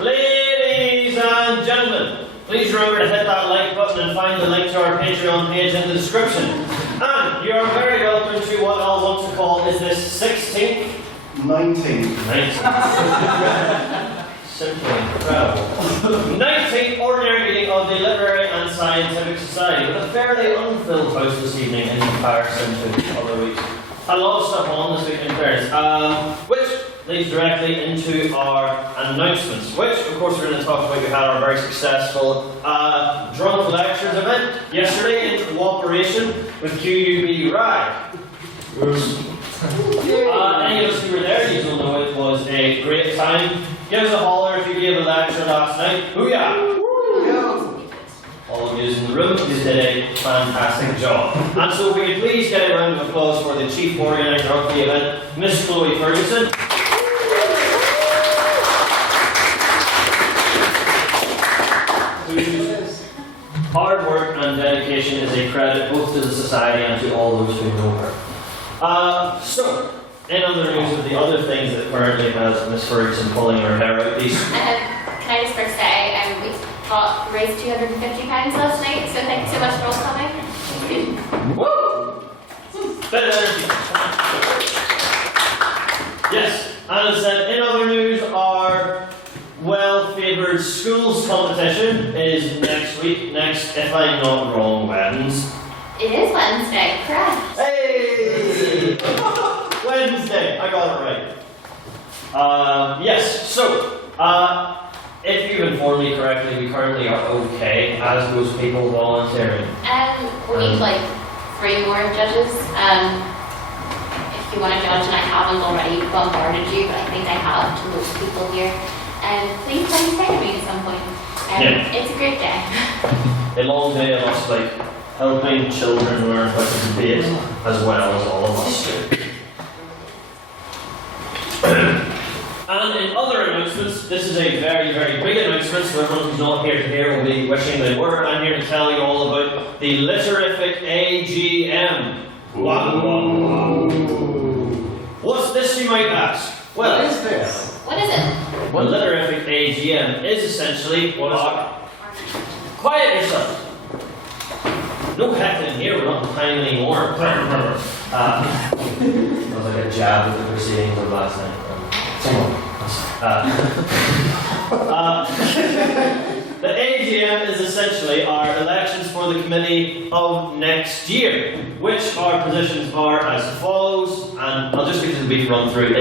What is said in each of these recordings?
Ladies and gentlemen, please remember to hit that like button and find the link to our Patreon page in the description. And you are very welcome to what I'll want to call is this 16th 19th. Simply incredible. 19th ordinary meeting of the Literary and Scientific Society, with a fairly unfilled house this evening in comparison to other weeks. A lot of stuff on this week in fairness, which leads directly into our announcements, which of course we're going to talk about. We had our very successful drunk lectures event yesterday in cooperation with QUB RAG. Any of us who were there, you will know it was a great time. Give us a holler if you gave a lecture last night. Booyah! All of you in the room, you did a fantastic job. And so if we could please get a round of applause for the chief organiser of the event, Miss Chloe Ferguson. Whose hard work and dedication is a credit both to the society and to all those who know her. So, in other news of the other things that currently has Miss Ferguson pulling her hair out, these. Can I just first say, we raised £250 last night, so thank you so much for all coming. Woo! Bit of energy. Yes, and as I said, in other news, our well-favoured schools competition is next week, if I'm not wrong, Wednesday. It is Wednesday, correct? Hey! Wednesday, I got it right. Yes, so, if you've informed me correctly, we currently are okay as those people volunteering. We need like 3 more judges. If you want to judge, and I haven't already bombarded you, but I think I have to most people here. Please come and stay with me at some point. Yeah. It's a great day. A long day of us helping children learn how to debate as well as all of us do. And in other announcements, this is a very, very big announcement, so everyone who's not here to hear will be wishing they were. I'm here to tell you all about the Literific AGM. Wow. What's this, you might ask? Well, What is this? What is it? the Literific AGM is essentially what is it? Quiet yourself! No heckling here, we're not in time anymore. That was like a jab at the proceedings of last night. The AGM is essentially our elections for the committee of next year, which our positions are as follows, and I'll just give you a brief run through.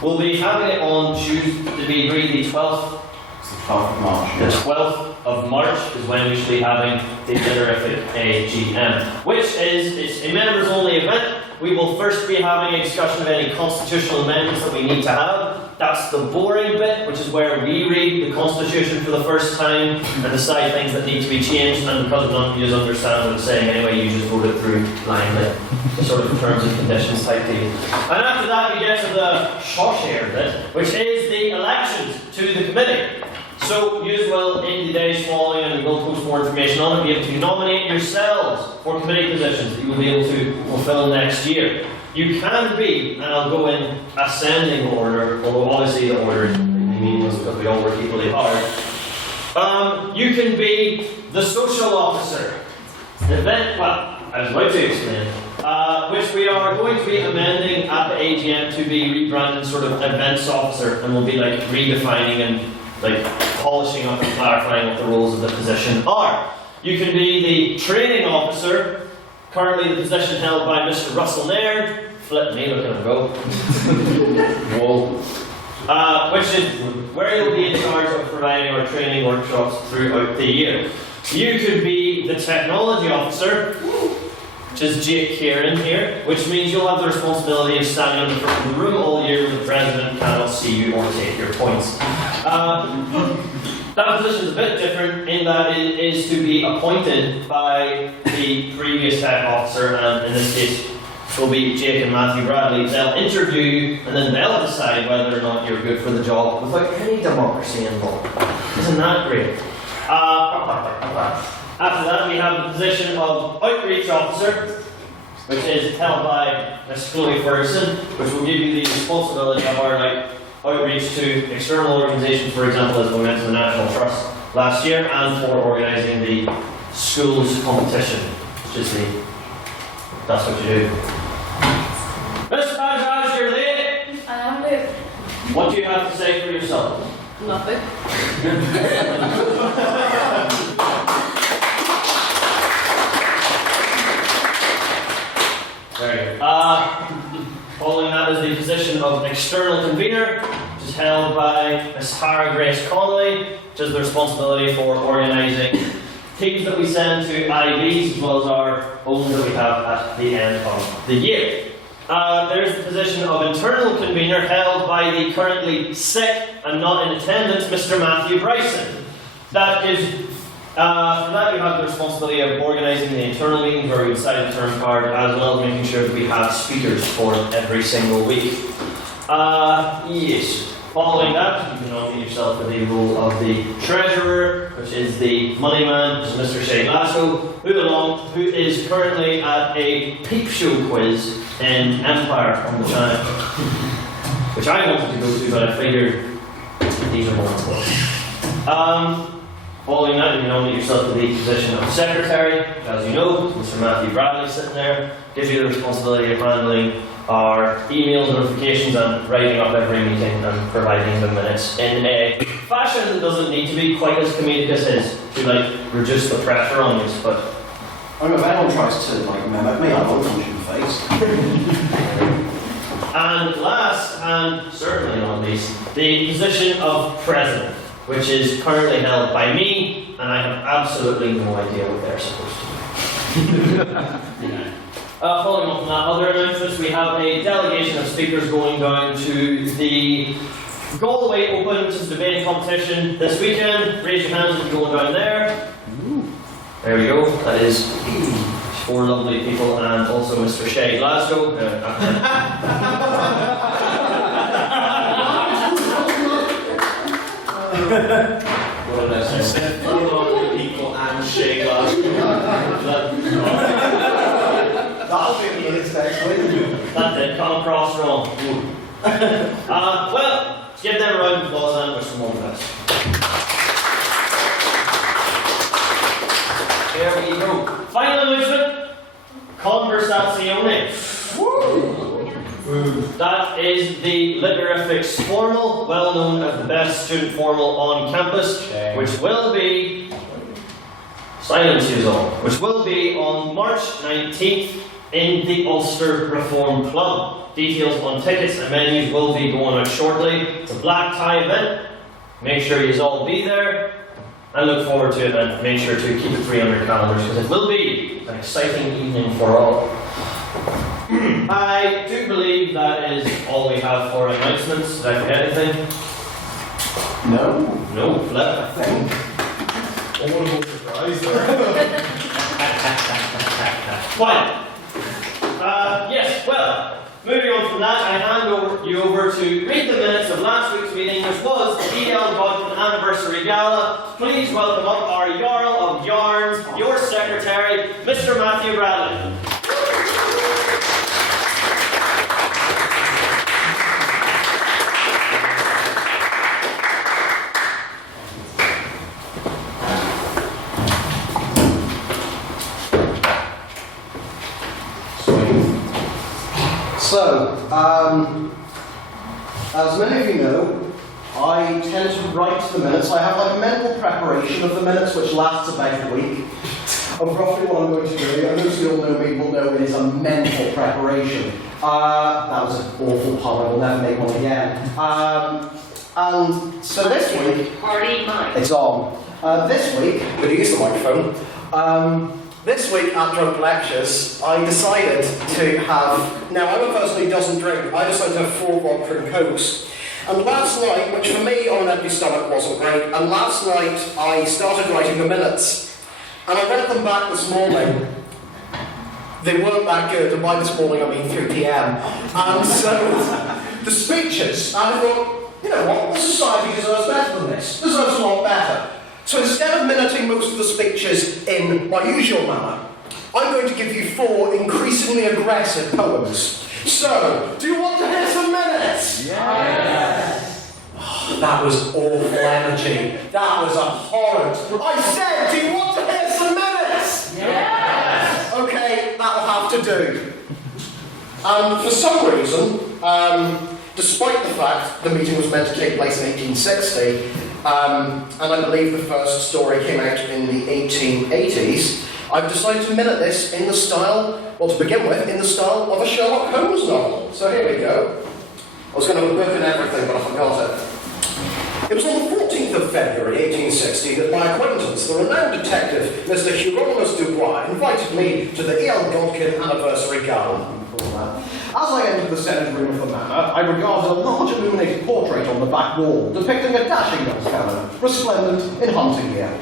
We'll be having it on Tuesday, to be agreed, the 12th. It's the 12th of March. The 12th of March is when we should be having the Literific AGM, which it's a members-only event. We will first be having a discussion of any constitutional amendments that we need to have. That's the boring bit, which is where we read the Constitution for the first time and decide things that need to be changed, and because none of you understand what I'm saying anyway, you just vote it through blindly. The sort of terms and conditions type deal. And after that we get to the short-hair bit, which is the elections to the committee. So you will, in the days following, and we will post more information on it, be able to nominate yourselves for committee positions that you will be able to fulfill next year. You can be, and I'll go in ascending order, although obviously the order is meaningless because we all work equally hard. You can be the social officer. I was about to explain, which we are going to be amending at the AGM to be rebranded sort of events officer, and we'll be redefining and polishing up and clarifying what the roles of the position are. You can be the training officer, currently the position held by Mr. Russell Nairn. Flip me, look at him go. Whoa. Which is where you'll be in charge of providing our training workshops throughout the year. You could be the technology officer, which is Jake Kieran here, which means you'll have the responsibility of standing on the front of the room all year when the president cannot see you or take your points. That position is a bit different in that it is to be appointed by the previous tech officer, and in this case, will be Jake and Matthew Bradley. They'll interview you, and then they'll decide whether or not you're good for the job without any democracy involved. Isn't that great? After that, we have the position of Outreach Officer, which is held by Miss Chloe Ferguson, which will give you the responsibility of our outreach to external organisations, for example, as we went to the National Trust last year, and for organising the schools competition, which is that's what you do. Miss Bajaj, you're late. I am late. What do you have to say for yourself? Nothing. Very good. Following that is the position of external convener, which is held by Miss Tara Grace Connolly, which has the responsibility for organising teams that we send to IVs as well as our own that we have at the end of the year. There's the position of internal convener held by the currently sick and not in attendance, Mr. Matthew Bryson. That is, for that you have the responsibility of organising the internal meetings where we would sign the term card, as well as making sure that we have speakers for every single week. Yes. Following that, you can nominate yourself for the role of the treasurer, which is the money man, which is Mr. Shay Glasgow, who is currently at a peep show quiz in Empire on the channel, which I wanted to go to, but I figured these are more important. Following that, you can nominate yourself for the position of secretary. As you know, Mr. Matthew Bradley sitting there gives you the responsibility of handling our emails, notifications, and writing up every meeting and providing the minutes in a fashion that doesn't need to be quite as comedic as his, to reduce the pressure on you. But I mean, if anyone tries to mimic me, I will punch you in the face. and last, and certainly not least, the position of president, which is currently held by me, and I have absolutely no idea what they're supposed to do. Following up on that, other announcements, we have a delegation of speakers going down to the Galway Open, which is a debating competition this weekend. Raise your hands if you're going down there. There we go. That is 4 lovely people, and also Mr. Shay Glasgow. What did I say? You said 4 lovely people and Shay Glasgow. That'll be the minutes next week. That did come across wrong. Well, give them a round of applause and wish them all the best. There we go. Final announcement. Conversazione. That is the Literifics formal, well known as the best student formal on campus, which will be silence you all, which will be on March 19th in the Ulster Reform Club. Details on tickets and menus will be going out shortly. It's a black tie event. Make sure you all be there. I look forward to it, and make sure to keep it free on your calendars because it will be an exciting evening for all. I do believe that is all we have for announcements. Did I forget anything? No. No, Flip. I think. A wonderful surprise there. Fine. Yes, well, moving on from that, I hand you over to read the minutes of last week's meeting, which was the DL Godwin Anniversary Gala. Please welcome up our Jarl of Yarns, your secretary, Mr. Matthew Bradley. So, as many of you know, I tend to write the minutes. I have a mental preparation of the minutes, which lasts about a week, of roughly what I'm going to do. And those who all know me will know it is a mental preparation. That was an awful pun, I will never make one again. And so this week, it's on. This week, I'm going to use the microphone. This week at Drunk Lectures, I decided to have, now I'm a person who doesn't drink, I decided to have 4 vodka and cokes. And last night, which for me on an empty stomach wasn't great, and last night I started writing the minutes. And I read them back this morning. They weren't that good, and by this morning I mean 3 p.m. And so, the speeches, and I thought, you know what, the society deserves better than this, deserves a lot better. So instead of minuting most of the speeches in my usual manner, I'm going to give you 4 increasingly aggressive poems. So, do you want to hear some minutes? Yes! Oh, that was awful energy. That was abhorrent. I said, do you want to hear some minutes? Yes! Okay, that'll have to do. For some reason, despite the fact the meeting was meant to take place in 1860, and I believe the first story came out in the 1880s, I've decided to minute this in the style, well, to begin with, in the style of a Sherlock Holmes novel. So here we go. I was going to have a book and everything, but I forgot it. It was on the 14th of February, 1860, that my acquaintance, the renowned detective, Mr. Hieronymus Dubois, invited me to the E.L. Godkin Anniversary Gala. As I entered the Senate room of the manor, I regarded a large illuminated portrait on the back wall, depicting a dashing young fellow, resplendent in hunting gear.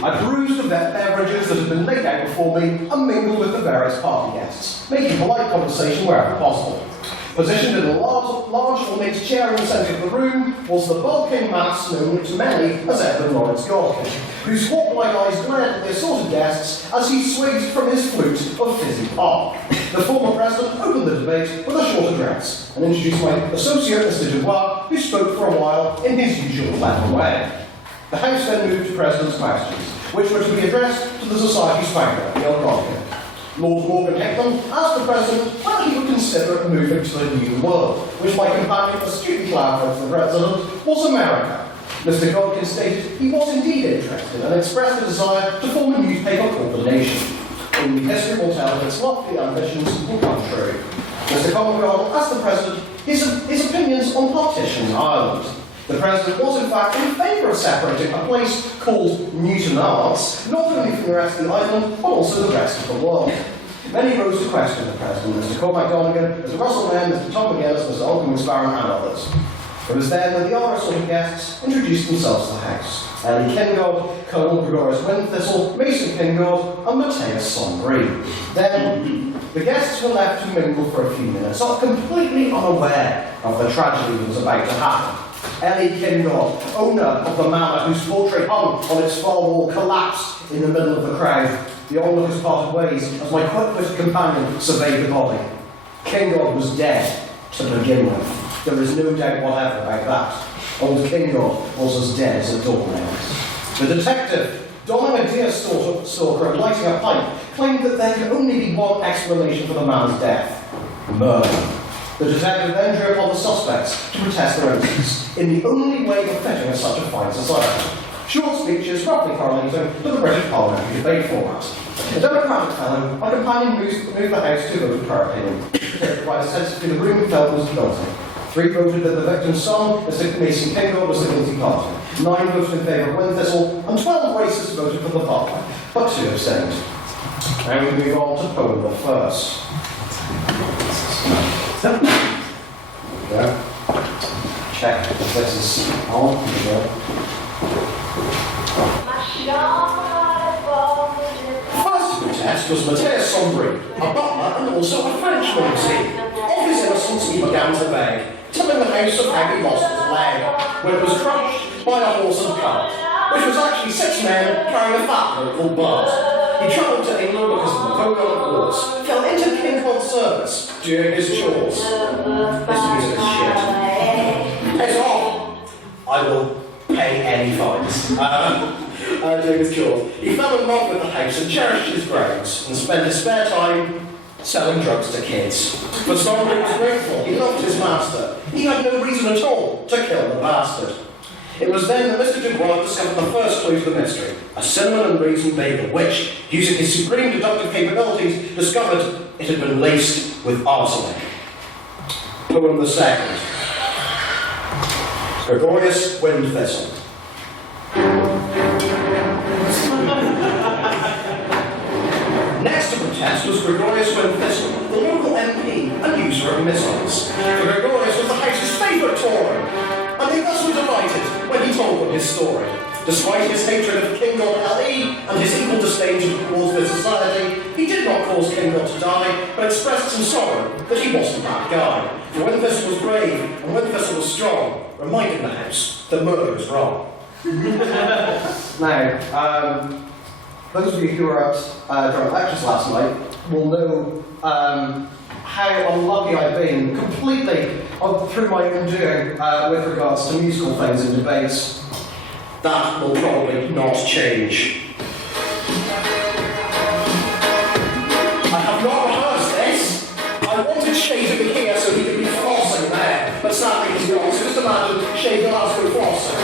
I perused the beverages that had been laid out before me and mingled with the various party guests, making polite conversation wherever possible. Positioned in a large ornate chair in the centre of the room was the bulking mass known to many as Edward Lawrence Godkin, whose hawk-like eyes glared at the assorted guests as he swayed from his flute of fizzy pop. The former president opened the debate with a short address and introduced my associate, Mr. Dubois, who spoke for a while in his usual clever way. The House then moved to President's questions, which were to be addressed to the Society's founder, E.L. Godkin. Lord Morgan Hickman asked the President whether he would consider moving to the New World, which my companion, astutely clarified to the President, was America. Mr. Godkin stated he was indeed interested and expressed a desire to form a newspaper called The Nation. Only history will tell if its lofty ambitions will come true. Mr. Commonwealth asked the President his opinions on partition Ireland. The President was in fact in favour of separating a place called Newtonards, not only from the rest of the island, but also the rest of the world. Many rose to question the President, Mr. Cormac Donegan, Mr. Russell Mann, Mr. Tom McGinnis, Mr. Ogden McSparrow, and others. It was then that the other assorted guests introduced themselves to the House. Ellie Kingod, Colonel Gregorius Windthistle, Mason Kingod, and Matthias Sombry. Then, the guests were left to mingle for a few minutes, not completely unaware of the tragedy that was about to happen. Ellie Kingod, owner of the manor whose portrait hung on its far wall, collapsed in the middle of the crowd. The onlookers parted ways as my quick-witted companion surveyed the body. Kingod was dead to begin with. There is no doubt whatever about that. Old Kingod was as dead as a doornail. The detective, donning a deerstalker and lighting a pipe, claimed that there could only be one explanation for the man's death: murder. The detective then drew upon the suspects to protest their innocence, in the only way befitting of such a fine society. Short speeches, roughly correlating to the British parliamentary debate format. A democratic fellow, my companion moved the House to vote per opinion. By a sense the room felt was guilty. 3 voted that the victim's son, Mr. Mason Kingod, was the guilty party. 9 voted in favour of Windthistle, and 12 racists voted for the butler, but 2 abstained. Now we move on to poem the first. Yeah. Check if this is on. Here we go. First to protest was Matthias Sombry, a butler and also a Frenchman, you see. Of his innocence he began to beg, telling the House of how he lost his leg, when it was crushed by a horse and cart, which was actually 6 men carrying a fat local bud. He travelled to England because of the Napoleonic Wars, fell into Kinghod's service doing his chores. This music is shit. Piss off! I will pay any fines. Doing his chores. He fell in love with the house and cherished his grounds, and spent his spare time selling drugs to kids. But Sombry was grateful. He loved his master. He had no reason at all to kill the bastard. It was then that Mr. Dubois discovered the first clue to the mystery, a cinnamon and raisin bagel which, using his supreme deductive capabilities, discovered it had been laced with arsenic. Poem the second. Gregorius Windthistle. Next to protest was Gregorius Windthistle, the local MP and user of missiles. For Gregorius was the House's favourite Tory, and he thus was delighted when he told them his story. Despite his hatred of Kingod LE and his equal disdain towards the society, he did not call caused Kingot to die, but expressed some sorrow that he wasn't that guy. For Windthistle was brave and Windthistle was strong, reminding the house that murder was wrong. Now, those of you who were at drama lectures last night will know how unlucky I've been completely through my own doing with regards to musical things and debates. That will probably not change. I have not rehearsed this. I wanted Shay to be here so he could be flossing there, but sadly he's not. So just imagine Shay Glasgow flossing.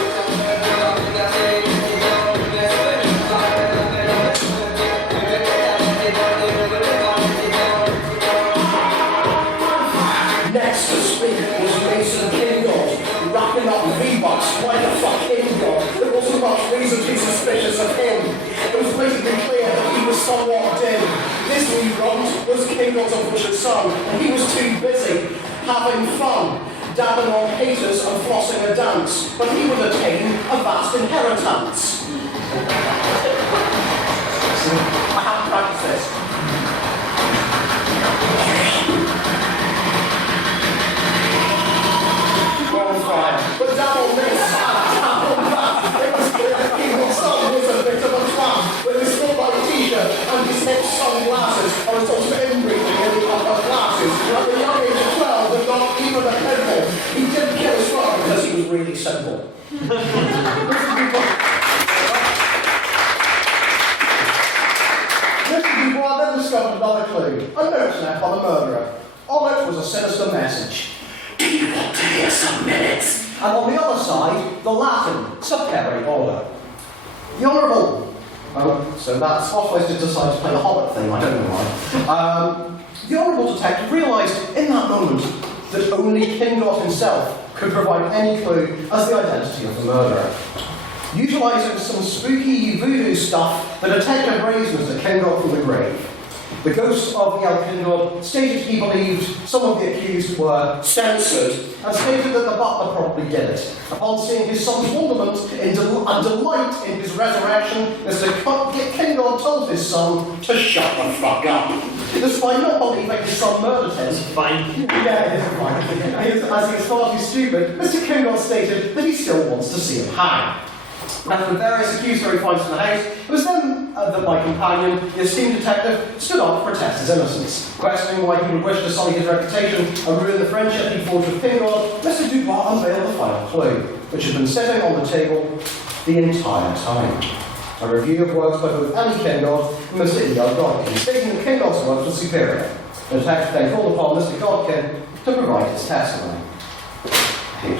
Next to speak was Mason Kingot, wrapping up V-Bucks like a fucking god. There wasn't much reason to be suspicious of him. It was basically clear that he was somewhat dim. This rerun was Kingot's unfortunate son, and he was too busy having fun, dabbing on haters and flossing a dance, but he would attain a vast inheritance. I haven't practiced this. But double this, double that. It was clear that Kingot's son was a bit of a twat with his football t-shirt and his hip sunglasses and a sort of inbreeding in the upper classes. At the young age of 12 and not even a pimple, he didn't kill his father because he was really simple. Mr. Dubois then discovered another clue, a note left by the murderer. On it was a sinister message. Do you want to hear some minutes? And on the other side, the Latin, superi order. The Honourable. Oh, so that's Spotify's just decided to play the Hobbit thing, I don't know why. The Honourable detective realised in that moment that only Kingot himself could provide any clue as the identity of the murderer. Utilising some spooky voodoo stuff, the detective raised Mr. Kingot from the grave. The ghost of El Kingot stated he believed some of the accused were censored and stated that the butler probably did it. Upon seeing his son's wonderment and delight in his resurrection, Mr. Kingot told his son to shut the fuck up. Despite not believing his son murdered him. It's fine. Yeah, it is fine. As he was far too stupid, Mr. Kingot stated that he still wants to see him hang. After various accusatory points in the house, it was then that my companion, the esteemed detective, stood up to protest his innocence. Questioning why he would wish to sully his reputation and ruin the friendship he forged with Kingot, Mr. Dubois unveiled the final clue, which had been sitting on the table the entire time. A review of works by both Annie Kingot and Mr. E.L. Godkin, stating that Kingot's works were superior. The detective then called upon Mr. Godkin to provide his testimony. Here,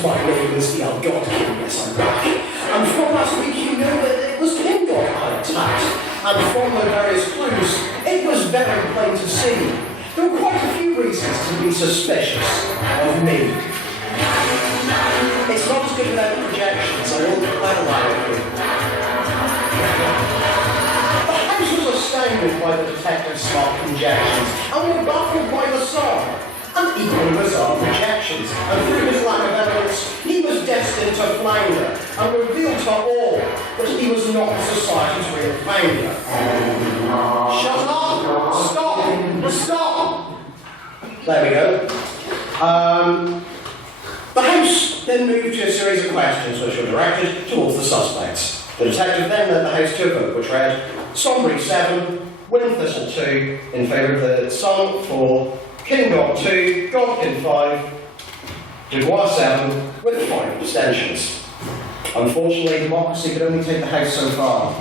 my name is E.L. Godkin, yes, I'm back. And from last week you know that it was Kingot I attacked. And from the various clues, it was very plain to see. There were quite a few reasons to be suspicious of me. It's not as good without projections, I won't quite allow it. The house was astounded by the detective's smart conjectures, and were baffled by the song. And equally bizarre projections, and through his lack of evidence, he was destined to flounder, and revealed to all that he was not the society's real founder. Shut up! Stop! Stop! There we go. The house then moved to a series of questions which were directed towards the suspects. The detective then led the house to a vote which read, Sonbury 7, Windthistle 2, in favour of the son for Kingot 2, Godkin 5, Dubois 7, with 5 abstentions. Unfortunately, democracy could only take the house so far.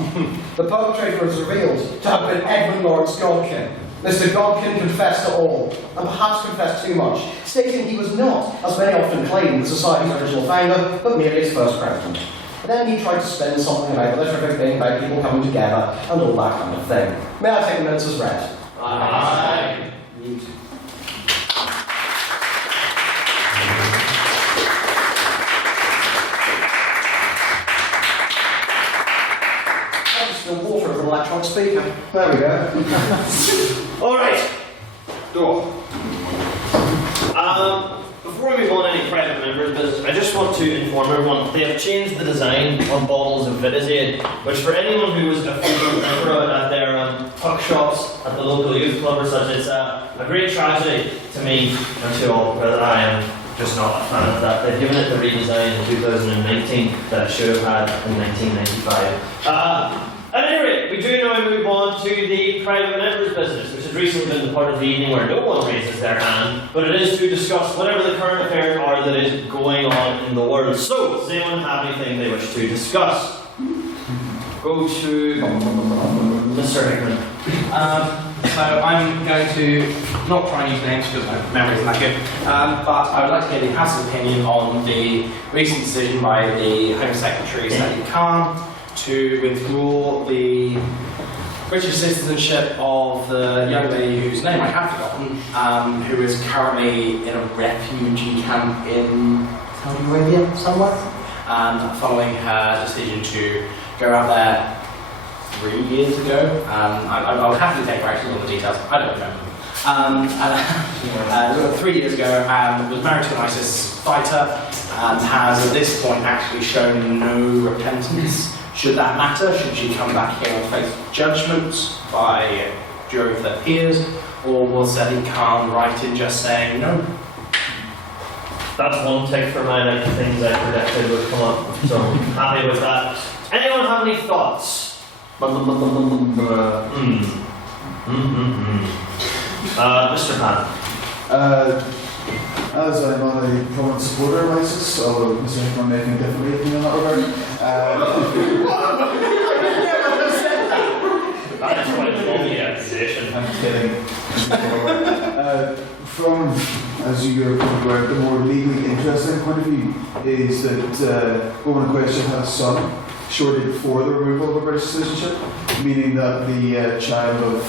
The perpetrator was revealed to have been Edwin Lawrence Godkin. Mr. Godkin confessed to all, and perhaps confessed too much, stating he was not, as many often claim, the society's original founder, but merely its first president. And then he tried to spin something about the literary thing about people coming together and all that kind of thing. May I take the minutes as read? Aye. The water of an electronic speaker. There we go. Alright. Go. Before we move on to any private members' business, I just want to inform everyone, they have changed the design on bottles of Vitazaid, which for anyone who was a frequent drinker at their tuck shops at the local youth club or such, it's a great tragedy to me and to all, but I am just not a fan of that. They've given it the redesign in 2019 that it should have had in 1995. At any rate, we do now move on to the private members' business, which has recently been the part of the evening where no one raises their hand, but it is to discuss whatever the current affairs are that is going on in the world. So, does anyone have anything they wish to discuss? Go to Mr. Hickman. So I'm going to not try and use names because my memory isn't that good, but I would like to get the House's opinion on the recent decision by the Home Secretary, Sadiq Khan, to withdraw the British citizenship of the young lady whose name I have forgotten, who is currently in a refugee camp in Saudi Arabia somewhere, following her decision to go out there 3 years ago. I would happily take correction on the details, I don't remember. 3 years ago, was married to an ISIS fighter, and has at this point actually shown no repentance. Should that matter? Should she come back here and face judgment by jury of their peers? Or was Sadiq Khan right in just saying no? That's one tick for my like things I predicted would come up, so I'm happy with that. Anyone have any thoughts? Mr. Pan. As I'm not a prominent supporter of ISIS, although Mr. Hickman may think differently of me in that regard. That is quite a lovely accusation. I'm kidding. From, as you are probably aware, the more legally interesting point of view is that the woman in question had a son shortly before the removal of a British citizenship, meaning that the child of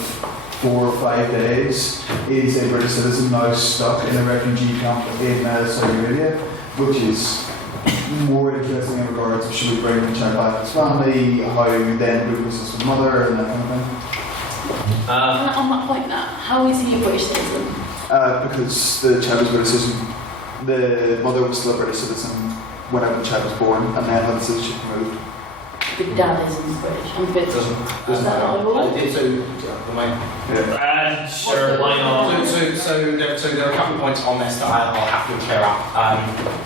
4 or 5 days is a British citizen now stuck in a refugee camp in Saudi Arabia, which is more interesting in regards to should we bring the child back to his family, how then we process with mother and that kind of thing. On that point now, how is he a British citizen? Because the child was a British citizen, the mother was still a British citizen whenever the child was born, and then had the citizenship removed. The dad isn't British. I'm a bit. Is that not a rule? Sure, why not? So there are a couple of points on this that I'll have to clear up.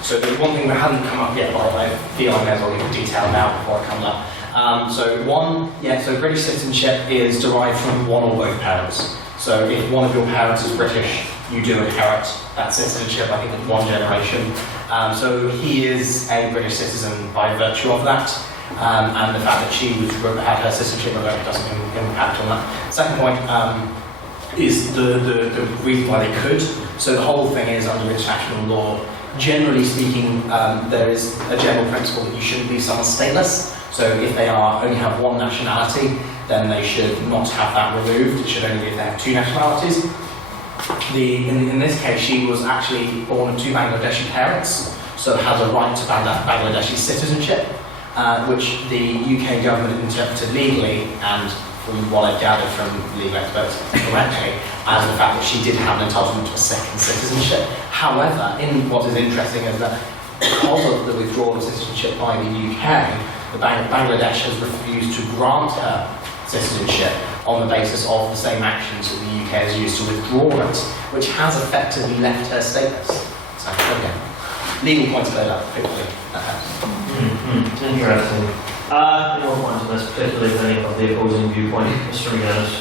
So the one thing that hasn't come up yet, but I feel I may as well give the detail now before it comes up. So British citizenship is derived from one or both parents. So if one of your parents is British, you do inherit that citizenship, I think, in one generation. So he is a British citizen by virtue of that. And the fact that she had her citizenship revoked doesn't impact on that. Second point is the reason why they could. So the whole thing is under international law. Generally speaking, there is a general principle that you shouldn't leave someone stateless. So if they only have one nationality, then they should not have that removed. It should only be if they have 2 nationalities. In this case, she was actually born to Bangladeshi parents, so has a right to Bangladeshi citizenship. Which the UK government interpreted legally, and from what I've gathered from legal experts correctly, as the fact that she did have an entitlement to a second citizenship. However, what is interesting is that because of the withdrawal of citizenship by the UK, Bangladesh has refused to grant her citizenship on the basis of the same actions that the UK has used to withdraw it, which has effectively left her stateless. So, okay. Legal points cleared up, hopefully that helps. Interesting. Anyone want to this, particularly any of the opposing viewpoint? Mr. McGinnis.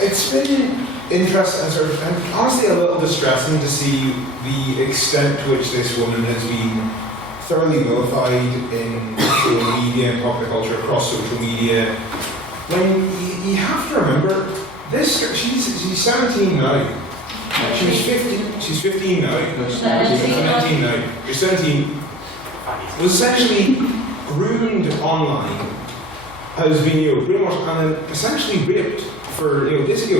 It's been interesting and honestly a little distressing to see the extent to which this woman has been thoroughly vilified in social media and popular culture, across social media. When you have to remember, she's 17 now. She was 15. She's 15 now. She's 17 now. You're 17. Was essentially groomed online, has been brainwashed and then essentially raped for this. She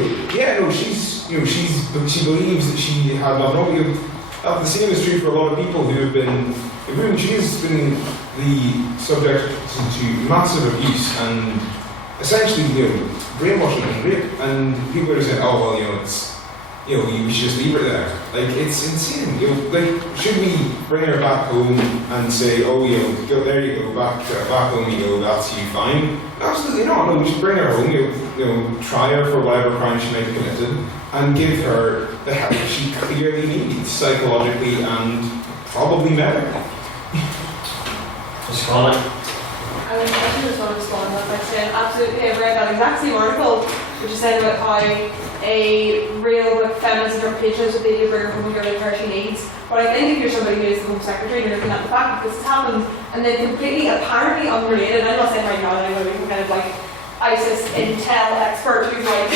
believes that she had nothing wrong. The same is true for a lot of people who have been groomed. She has been the subject to massive abuse and essentially brainwashing and rape. And people are saying, oh well, you know, we should just leave her there. Like, it's insane. You know, like, should we bring her back home and say, oh, you know, go, there you go, back home you go, that's you, fine? Absolutely not. No, we should bring her home, you know, try her for whatever crime she may have committed, and give her the help she clearly needs, psychologically and probably medically. Ms. Conlon? I actually just want to respond to that by saying absolutely I read that exact same article which is saying about how a real feminist interpretation is that they do bring her home and give her the care she needs. But I think if you're somebody who is the Home Secretary and you're looking at the fact that this has happened and then completely apparently unrelated, I'm not saying right now that I'm going to be kind of like ISIS intel expert who's like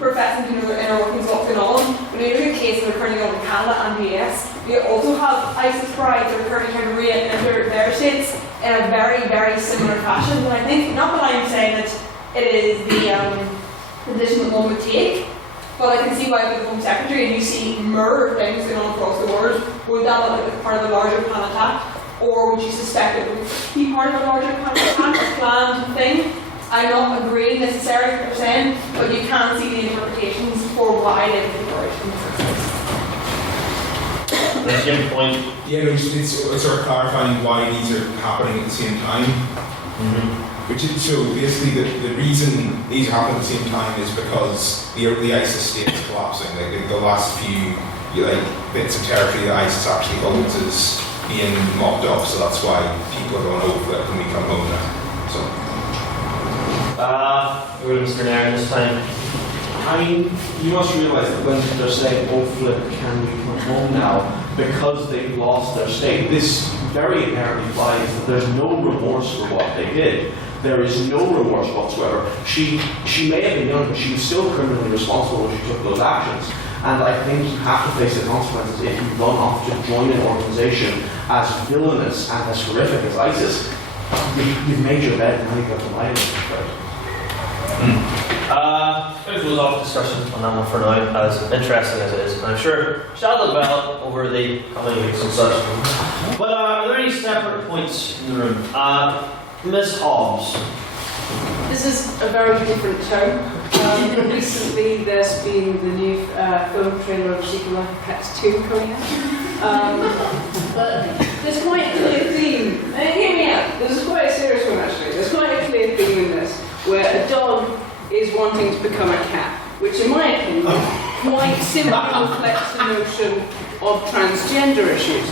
professing to know their inner workings what's going on. When you look at cases that are currently going on in Canada and the US, you also have ISIS brides that are currently trying to re-enter their states in a very, very similar fashion. And I think, not that I'm saying that it is the position that one would take, but I can see why if you're the Home Secretary and you see murder things going on across the world, would that look like part of a larger plan attack? Or would you suspect it would be part of a larger plan attack, a planned thing? I'm not agreeing necessarily with what you're saying, but you can see the interpretations for why they would be worried. That's your point. Yeah, no, it's sort of clarifying why these are happening at the same time. Which is, so basically the reason these happen at the same time is because the ISIS state is collapsing. Like the last few bits of territory that ISIS actually holds is being mopped up, so that's why people are going, oh, can we come home now? So. We're Mr. Nairn this time. I mean, you must realise that when they're saying, oh flip, can we come home now, because they've lost their state, this very inherently implies that there's no remorse for what they did. There is no remorse whatsoever. She may have been young, but she was still criminally responsible when she took those actions. And I think you have to face the consequences if you run off to join an organisation as villainous and as horrific as ISIS. You've made your bed, now you've got to lie in it. We'll close off discussion on that one for now, as interesting as it is. And I'm sure shall develop over the coming weeks and such. But are there any separate points in the room? Ms. Hobbs. This is a very different show. Recently there's been the new film trailer of Secret Life of Pets 2 coming out. But there's quite a clear theme. Hear me out. This is quite a serious one actually. There's quite a clear theme in this, where a dog is wanting to become a cat, which in my opinion quite simply reflects the notion of transgender issues.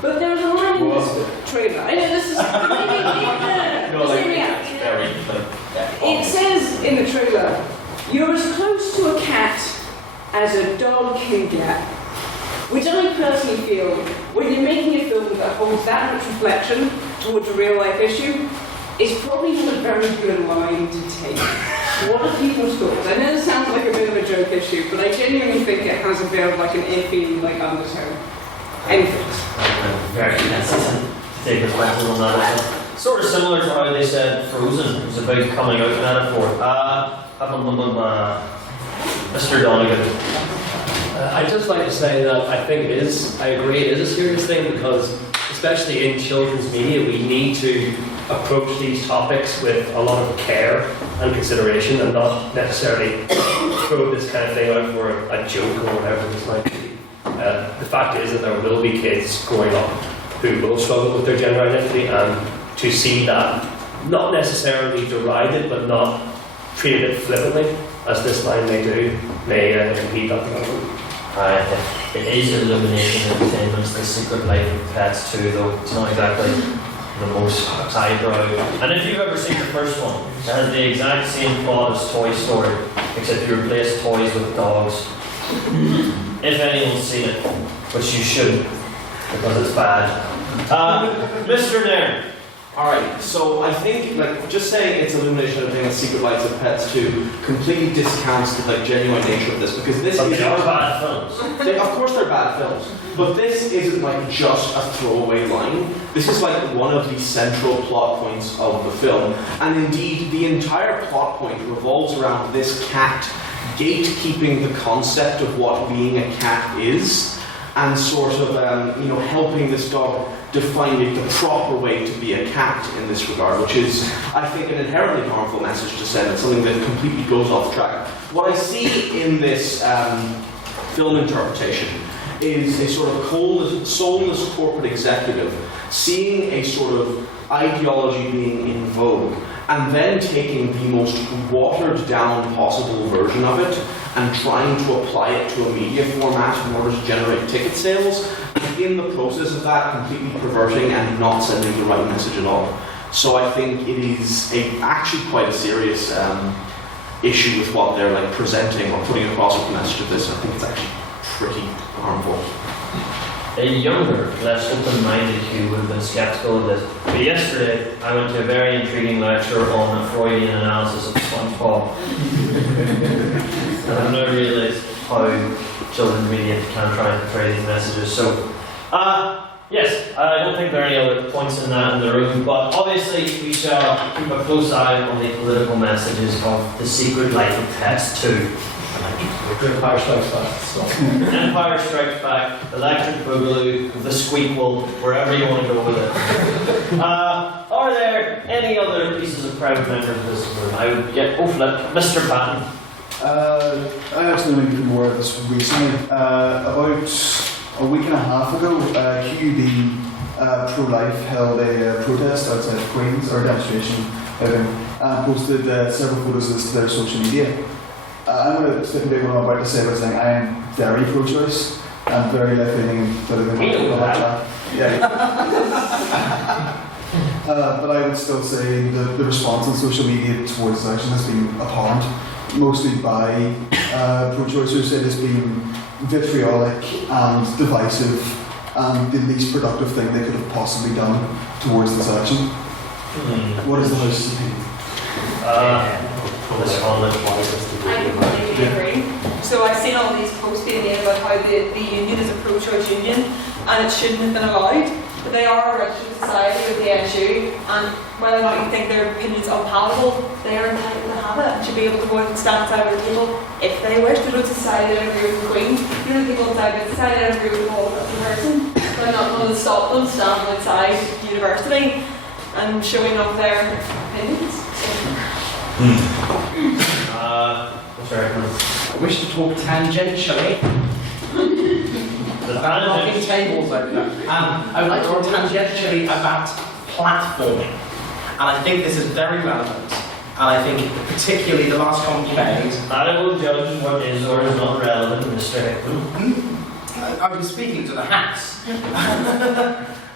But there's a line in this trailer. I know this is it says in the trailer, you're as close to a cat as a dog can get. Which I personally feel, when you're making a film that holds that much reflection towards a real life issue, is probably not a very good line to take. What are people's thoughts? I know this sounds like a bit of a joke issue, but I genuinely think it has a bit of like an iffy undertone. Anything. Very hesitant to take reflections on that. Sort of similar to how they said Frozen was a big coming out metaphor. Mr. Donegan. I'd just like to say that I agree it is a serious thing, because especially in children's media we need to approach these topics with a lot of care and consideration and not necessarily throw this kind of thing out for a joke or whatever this might be. The fact is that there will be kids growing up who will struggle with their gender identity, and to see that not necessarily derided but not treated it flippantly as this line may do may impede that development. It is Illumination Entertainment's The Secret Life of Pets 2, though it's not exactly the most highbrow. And if you've ever seen the first one, it has the exact same plot as Toy Story, except you replace toys with dogs. If anyone's seen it, which you shouldn't, because it's bad. Mr. Nairn. Alright, so I think, just saying it's Illumination of the Secret Lives of Pets 2 completely discounts the genuine nature of this, because this But is... they are bad films. Of course they're bad films, but this isn't just a throwaway line. This is one of the central plot points of the film, and indeed the entire plot point revolves around this cat gatekeeping the concept of what being a cat is, and sort of helping this dog define the proper way to be a cat in this regard, which is, I think, an inherently harmful message to send, and something that completely goes off track. What I see in this film interpretation, is a sort of soulless corporate executive seeing a sort of ideology being in vogue and then taking the most watered down possible version of it and trying to apply it to a media format in order to generate ticket sales, and in the process of that completely perverting and not sending the right message at all. So I think it is actually quite a serious issue with what they're like presenting or putting across with the message of this. I think it's actually pretty harmful. A younger, less open-minded Hugh would have been sceptical of this. But yesterday, I went to a very intriguing lecture on Freudian analysis of SpongeBob. And I've never realised how children's media can try and portray these messages. So, yes, I don't think there are any other points in that in the room, but obviously we shall keep a close eye on the political messages of The Secret Life of Test 2. Empire Strikes Back. Empire Strikes Back, Electric Boogaloo, The Squeakquel, wherever you want to go with it. Are there any other pieces of private members of this room? I would get Mr. Patton. I actually only did more of this recently. About a week and a half ago, QUD Pro-Life held a protest outside of Queen's, or demonstration, I think, and posted several photos of this to their social media. I'm going to stick and do what I'm about to say by saying I am very pro-choice. I'm very left-leaning and political about that. Yeah. But I would still say the response on social media towards this action has been abhorrent, mostly by pro-choicers. It has been vitriolic and divisive and the least productive thing they could have possibly done towards this action. What is the House's opinion? I completely agree. So I've seen all these posts being made about how the union is a pro-choice union and it shouldn't have been allowed. But they are a registered society with the NSU, and whether or not you think their opinions unpalatable, they are entitled to have it and should be able to go and stand outside of the table if they wish. There's no society that agree with the Queen. The only people inside the society that agree with the whole person. But I'm not going to stop them standing outside university and showing off their opinions. Mr. Eckman. I wish to talk tangentially. About knocking tables over. I would like to talk tangentially about platforming. And I think this is very relevant. And I think particularly the last comment you made. I will judge what is or is not relevant, Mr. Eckman. I was speaking to the House.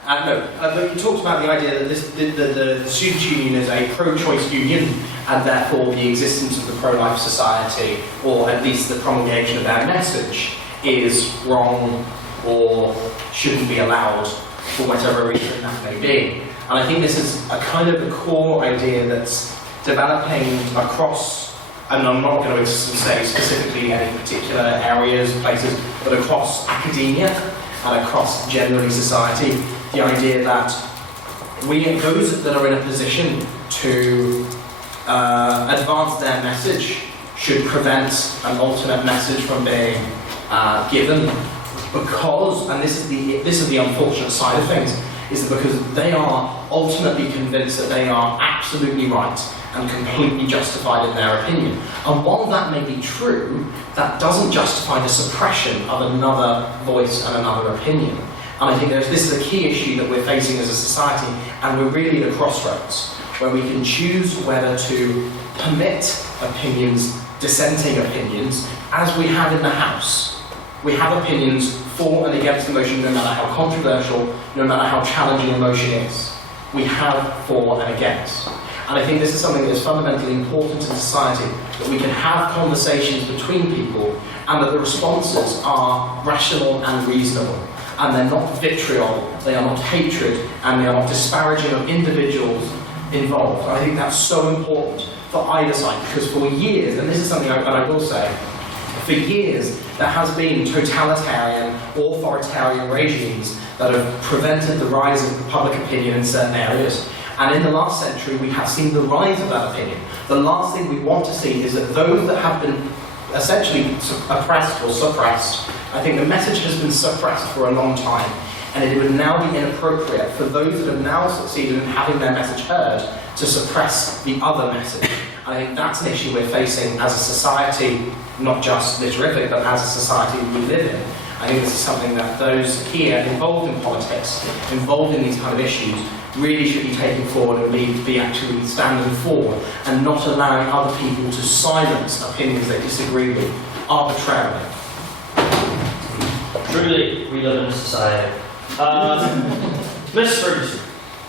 But you talked about the idea that the students' union is a pro-choice union, and therefore the existence of the pro-life society, or at least the promulgation of their message, is wrong or shouldn't be allowed for whatever reason that may be. And I think this is a kind of the core idea that's developing across, and I'm not going to say specifically any particular areas, places, but across academia and across generally society, the idea that those that are in a position to advance their message should prevent an alternate message from being given, because, and this is the unfortunate side of things, is that because they are ultimately convinced that they are absolutely right and completely justified in their opinion. And while that may be true, that doesn't justify the suppression of another voice and another opinion. And I think this is a key issue that we're facing as a society, and we're really at a crossroads where we can choose whether to permit opinions, dissenting opinions, as we have in the House. We have opinions for and against the motion, no matter how controversial, no matter how challenging the motion is. We have for and against. And I think this is something that is fundamentally important in society, that we can have conversations between people and that the responses are rational and reasonable. And they're not vitriol, they are not hatred, and they are not disparaging of individuals involved. And I think that's so important for either side, because for years, and this is something I will say, for years there has been totalitarian, authoritarian regimes that have prevented the rise of public opinion in certain areas. And in the last century, we have seen the rise of that opinion. The last thing we want to see is that those that have been essentially oppressed or suppressed, I think the message has been suppressed for a long time, and it would now be inappropriate for those that have now succeeded in having their message heard to suppress the other message. And I think that's an issue we're facing as a society, not just literatic, but as a society we live in. I think this is something that those here involved in politics, involved in these kind of issues, really should be taking forward and be actually standing for, and not allowing other people to silence opinions they disagree with arbitrarily. Truly, we live in a society. Miss Ferguson.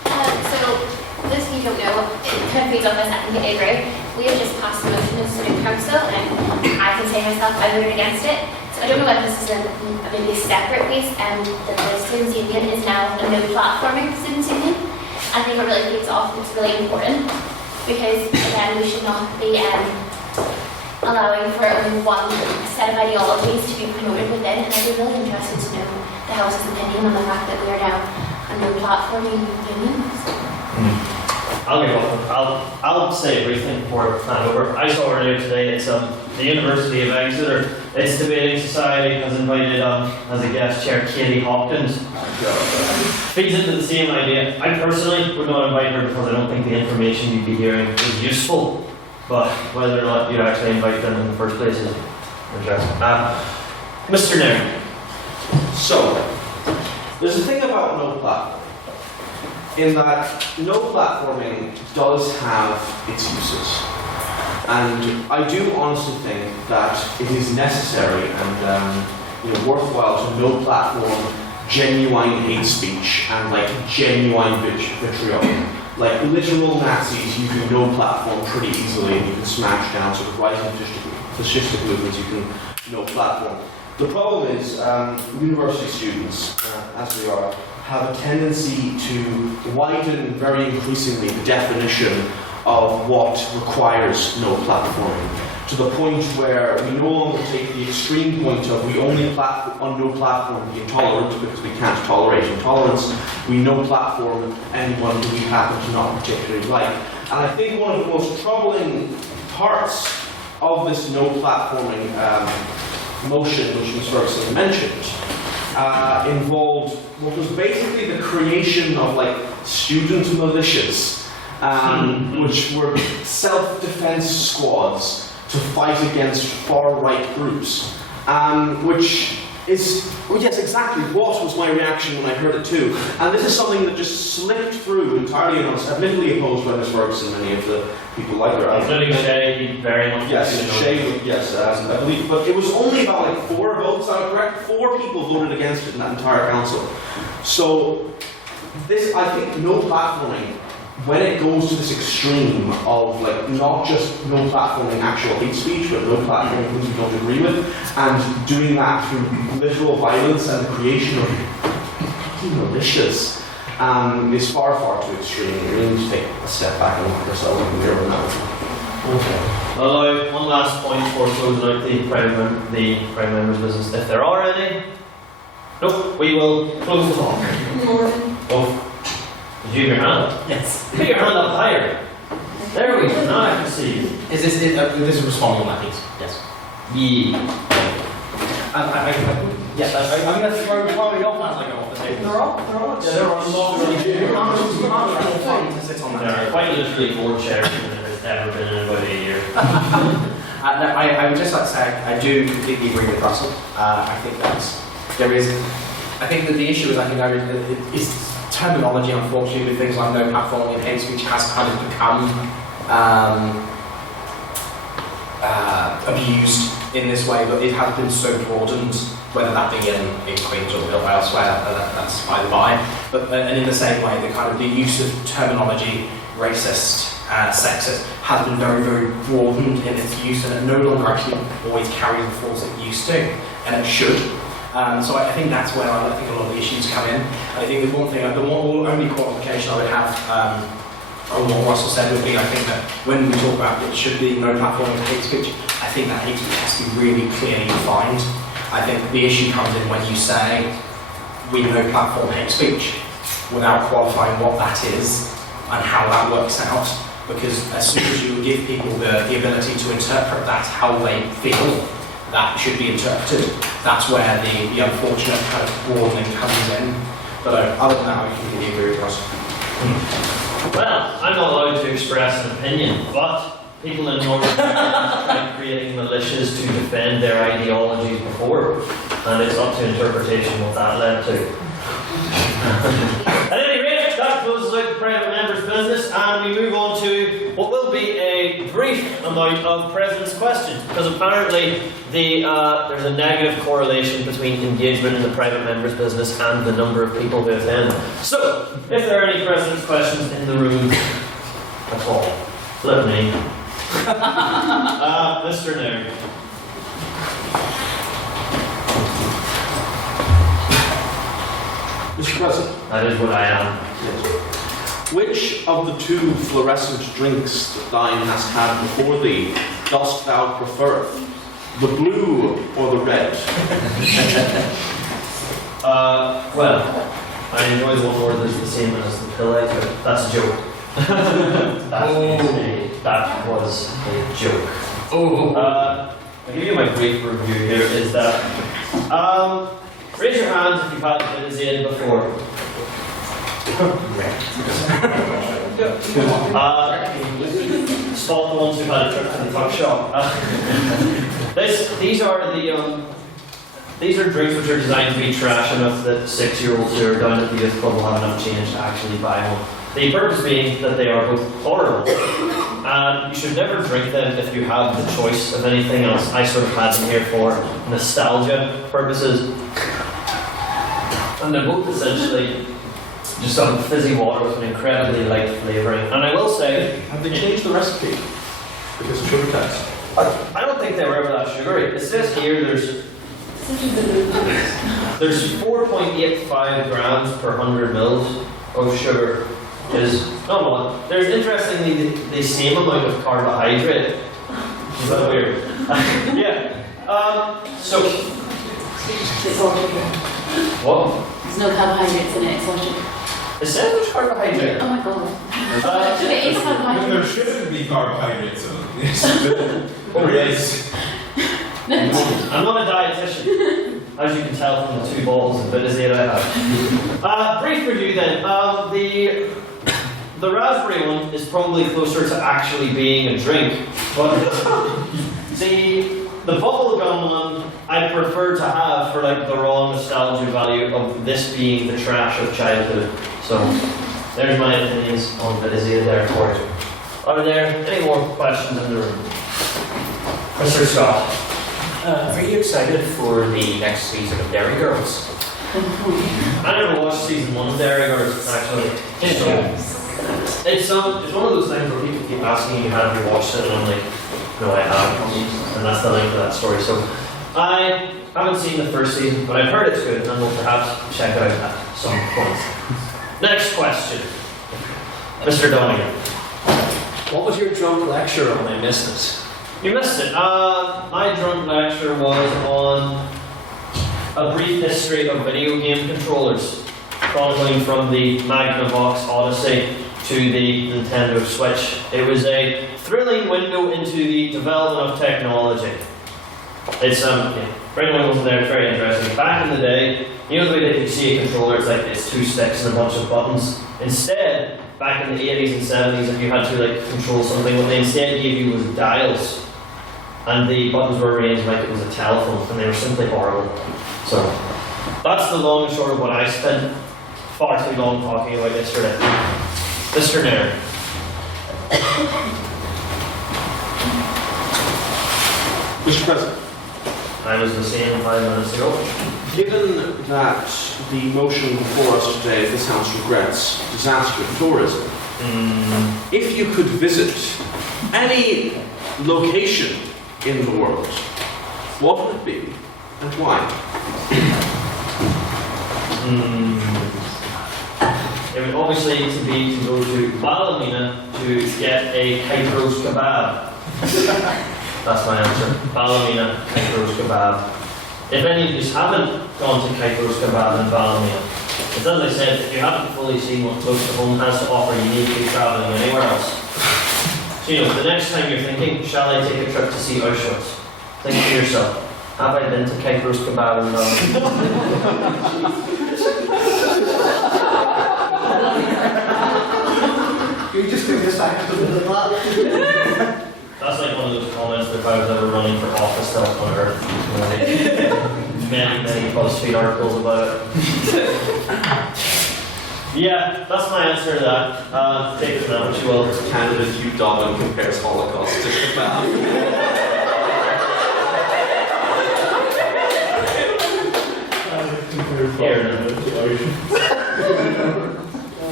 So, those of you who don't know, it kind of feeds off my second category. We have just passed a motion in student council, and I can say myself, I voted against it. So I don't know whether this is maybe a separate piece, and the Students' Union is now a no platforming Students' Union. I think it really feeds off, it's really important, because again, we should not be allowing for only one set of ideologies to be promoted within, and I'd be really interested to know the House's opinion on the fact that we are now a no platforming union. I'll say briefly before I hand over. I saw earlier today it's the University of Exeter. Its debating society has invited as a guest chair Katie Hopkins. Feeds into the same idea. I personally would not invite her because I don't think the information you'd be hearing is useful. But whether or not you actually invite them in the first place is interesting. Mr. Nairn. So, there's a thing about no platform, in that no platforming does have its uses. And I do honestly think that it is necessary and worthwhile to no platform genuine hate speech and genuine vitriol. Like literal Nazis, you can no platform pretty easily, and you can smash down sort of right-wing fascistic movements. You can no platform. The problem is university students, as we are, have a tendency to widen very increasingly the definition of what requires no platforming, to the point where we no longer take the extreme point of we only on no platform be intolerant because we can't tolerate intolerance. We no platform anyone who we happen to not particularly like. And I think one of the most troubling parts of this no platforming motion, which Ms. Ferguson mentioned, involved what was basically the creation of student militias, which were self-defense squads to fight against far-right groups, which is, well, yes, exactly what was my reaction when I heard it too. And this is something that just slipped through entirely unnoticed, admittedly opposed by Ms. Ferguson, many of the people like her. Including Shay, very much. Yes, Shay, yes, I believe, but it was only about 4 votes, I'm correct? 4 people voted against it in that entire council. So, this, I think, no platforming, when it goes to this extreme of not just no platforming actual hate speech, but no platforming things we don't agree with, and doing that through literal violence and the creation of militias, is far, far too extreme. We really need to take a step back and look at ourselves in the mirror on that. Okay. Well, one last point before closing out the Prime Members' business, if there are any. Nope, we will close the talk. Oh. Did you have your hand up? Yes. Put your hand up higher. There we go. Now I can see you. Is this responding on that piece? Yes. Yeah. Yes, I'm going to throw Chloe off as I go off the table. They're all To sit on that There are table. quite literally 4 chairs than there's ever been in about a year. I would just like to say I do completely agree with Russell. I think that there is. I think that the issue is is terminology, unfortunately, with things like no platforming and hate speech has kind of become abused in this way, but it has been so broadened, whether that be in Queens or elsewhere, that's by the by. But and in the same way, the use of terminology, racist, sexist, has been very, very broadened in its use, and it no longer actually always carries the force it used to, and it should. So I think that's where I think a lot of the issues come in. And I think the only qualification I would have on what Russell said would be, I think that when we talk about it should be no platform of hate speech, I think that hate speech has to be really clearly defined. I think the issue comes in when you say we no platform hate speech without qualifying what that is and how that works out. Because as soon as you give people the ability to interpret that how they feel, that should be interpreted. That's where the unfortunate kind of broadening comes in. But other than that, I completely agree with Russell. Well, I'm not allowed to express an opinion, but people in Northern Ireland tried creating militias to defend their ideologies before, and it's up to interpretation what that led to. At any rate, that closes out the private members' business, and we move on to what will be a brief amount of President's questions, because apparently there's a negative correlation between engagement in the private members' business and the number of people who attend. So, if there are any President's questions in the room at all, flip me. Mr. Nairn. Mr. President, That is what I am. which of the two fluorescent drinks that thine hast had before thee dost thou prefer? The blue or the red? Well, I enjoy the one word that's the same as the pill I took. That's a joke. That was a joke. I'll give you my brief review here is that, raise your hands if you've had Diaster before. Spot the ones who've had a trip to the tuck shop. These are drinks which are designed to be trash enough that 6-year-olds who are down at the youth club will have enough change to actually buy one. The purpose being that they are both horrible, and you should never drink them if you have the choice of anything else. I sort of had them here for nostalgia purposes, and they're both essentially just some fizzy water with an incredibly light flavouring. And I will say, Have they changed the recipe? Because of sugar tax. I don't think they were ever that sugary. It says here there's 4.85 grams per 100 mils of sugar. There's interestingly the same amount of carbohydrate. Is that weird? Yeah. So. What? There's no carbohydrates in it, it's all sugar. It says there's carbohydrate. Oh my god. It is There carbohydrates. shouldn't be carbohydrates in it. There is. I'm not a dietitian, as you can tell from the 2 bottles of Diaster I have. Brief review then. The raspberry one is probably closer to actually being a drink, but the bubblegum one I prefer to have for like the raw nostalgia value of this being the trash of childhood. So there's my opinions on Diaster there for you. Are there any more questions in the room? Mr. Scott. Are you excited for the next season of Dairy Girls? I never watched season 1 of Dairy Girls, actually. It's one of those things where people keep asking you have you watched it, and I'm like, no, I haven't, and that's the length of that story. So I haven't seen the first season, but I've heard it's good, and we'll perhaps check it out at some point. Next question, Mr. Donegan. What was your drunk lecture on? I missed it. You missed it. My drunk lecture was on a brief history of video game controllers, chronicling from the Magnavox Odyssey to the Nintendo Switch. It was a thrilling window into the development of technology. It's for anyone who wasn't there, it's very interesting. Back in the day, you know the way that you see a controller, it's 2 sticks and a bunch of buttons. Instead, back in the 80s and 70s, if you had to control something, what they instead gave you was dials. And the buttons were arranged like it was a telephone, and they were simply horrible. So, that's the long and short of what I spent far too long talking about yesterday. Mr. Nairn. Mr. President, I was the same 5 minutes ago. given that the motion before us today, this House regrets disaster tourism, if you could visit any location in the world, what would it be and why? It would obviously be to go to Ballymena to get a kite roast kebab. That's my answer. Ballymena kite roast kebab. If any of you haven't gone to kite roast kebab in Ballymena, it's as I said, if you haven't fully seen what close to home has to offer, you need to be travelling anywhere else. So the next time you're thinking, shall I take a trip to see Auschwitz? Think to yourself, have I been to kite roast kebab in Ballymena? You just bring this back to the middle of that. That's like one of those comments that if I was ever running for office, that on earth. Many BuzzFeed articles about it. Yeah, that's my answer to that. Take it now, what you will. Candidate Hugh Dobbin compares Holocaust to kebab. Here,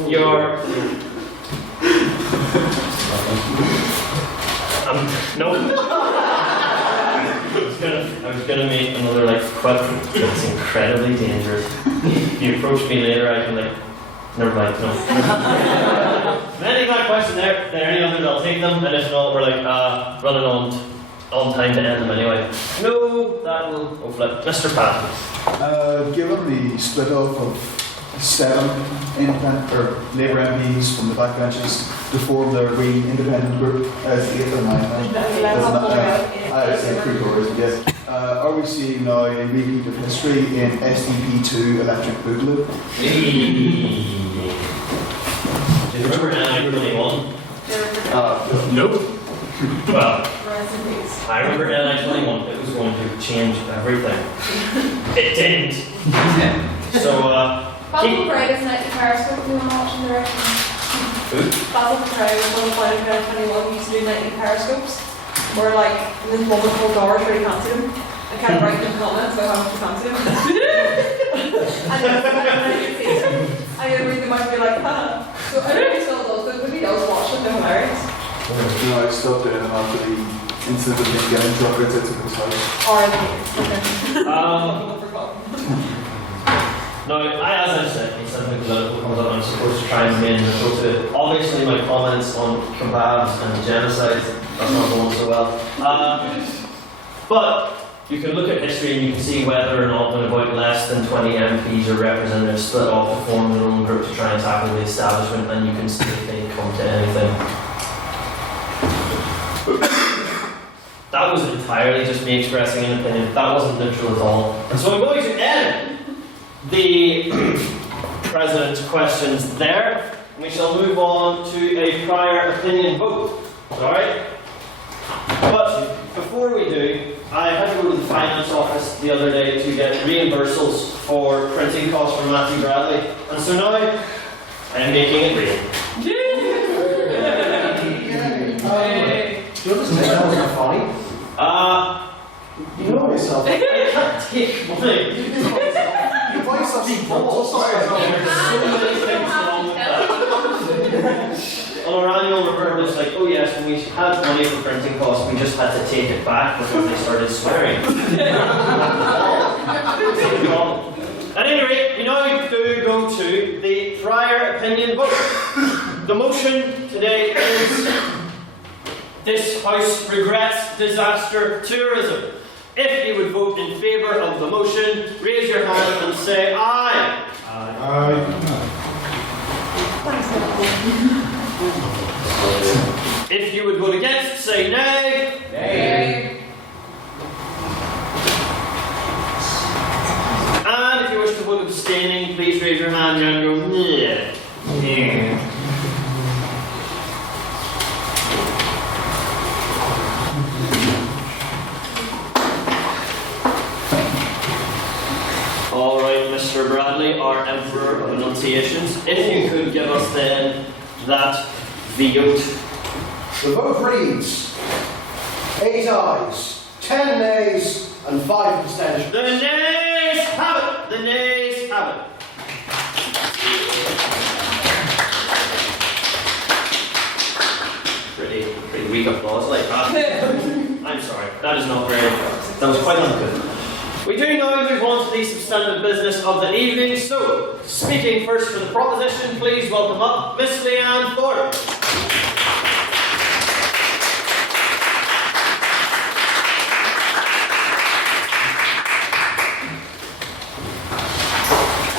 your no. I was gonna make another like quip. It's incredibly dangerous. If you approach me later, I can like. Never mind. No. Any got question there? Any others? I'll take them. And if not, we're like running on time to end them anyway. No, that will hopefully. Mr. Pat. Given the split off of 7 independent or Labour MPs from the backbenches to form their wee independent group, as 8 or 9 I'd say 3 quarters, yes. Are we seeing now a repeat of history in SDP2 electric boogaloo? Do you remember NI 21? Nope. Well, I remember NI 21. It was going to change everything. It didn't. So, Basil Pride is 90 Periscope, if you want to watch in the direction. Basil Pride was one of the 21 used to do 90 Periscopes, where like, in this moment called Doors where you can't see them. I can't write in the comments about how much you can't see them. And then read them out and be like, huh. So I don't know if he still does, but if he does watch them, they're hilarious. No, I stopped doing them after the incident of him getting drunk into his house. Or okay. now, as I said, when something political comes up, I'm supposed to try and win. I'm supposed to, obviously, my comments on kebabs and genocide, that's not going so well. But you can look at history and you can see whether or not when about less than 20 MPs or representatives split off to form their own group to try and tackle the establishment, and you can see if they come to anything. That was entirely just me expressing an opinion. That wasn't neutral at all. And so I'm going to end the President's questions there. And we shall move on to a prior opinion vote. Alright? But before we do, I had to go to the finance office the other day to get reimbursals for printing costs from Matthew Bradley. And so now I am making it real. Do you understand that was funny? You know yourself. I can't take money. You buy something balls. On our annual report, it's like, oh yes, when we had money for printing costs, we just had to take it back because they started swearing. At any rate, we now do go to the prior opinion vote. The motion today is this House regrets disaster tourism. If you would vote in favour of the motion, raise your hand and say aye. If you would vote against, say nay. Nay. And if you wish to vote abstaining, please raise your hand and go yeah. All right, Mr. Bradley, our Emperor of Enunciations, if you could give us then that vote. The vote reads 8 ayes, 10 nays, and 5 abstentions. The nays have it! The nays have it. Pretty weak applause like that. I'm sorry, that is not very, that was quite ungood. We do now move on to the substantive business of the evening, so, speaking first for the proposition, please welcome up Miss Leanne Thorpe.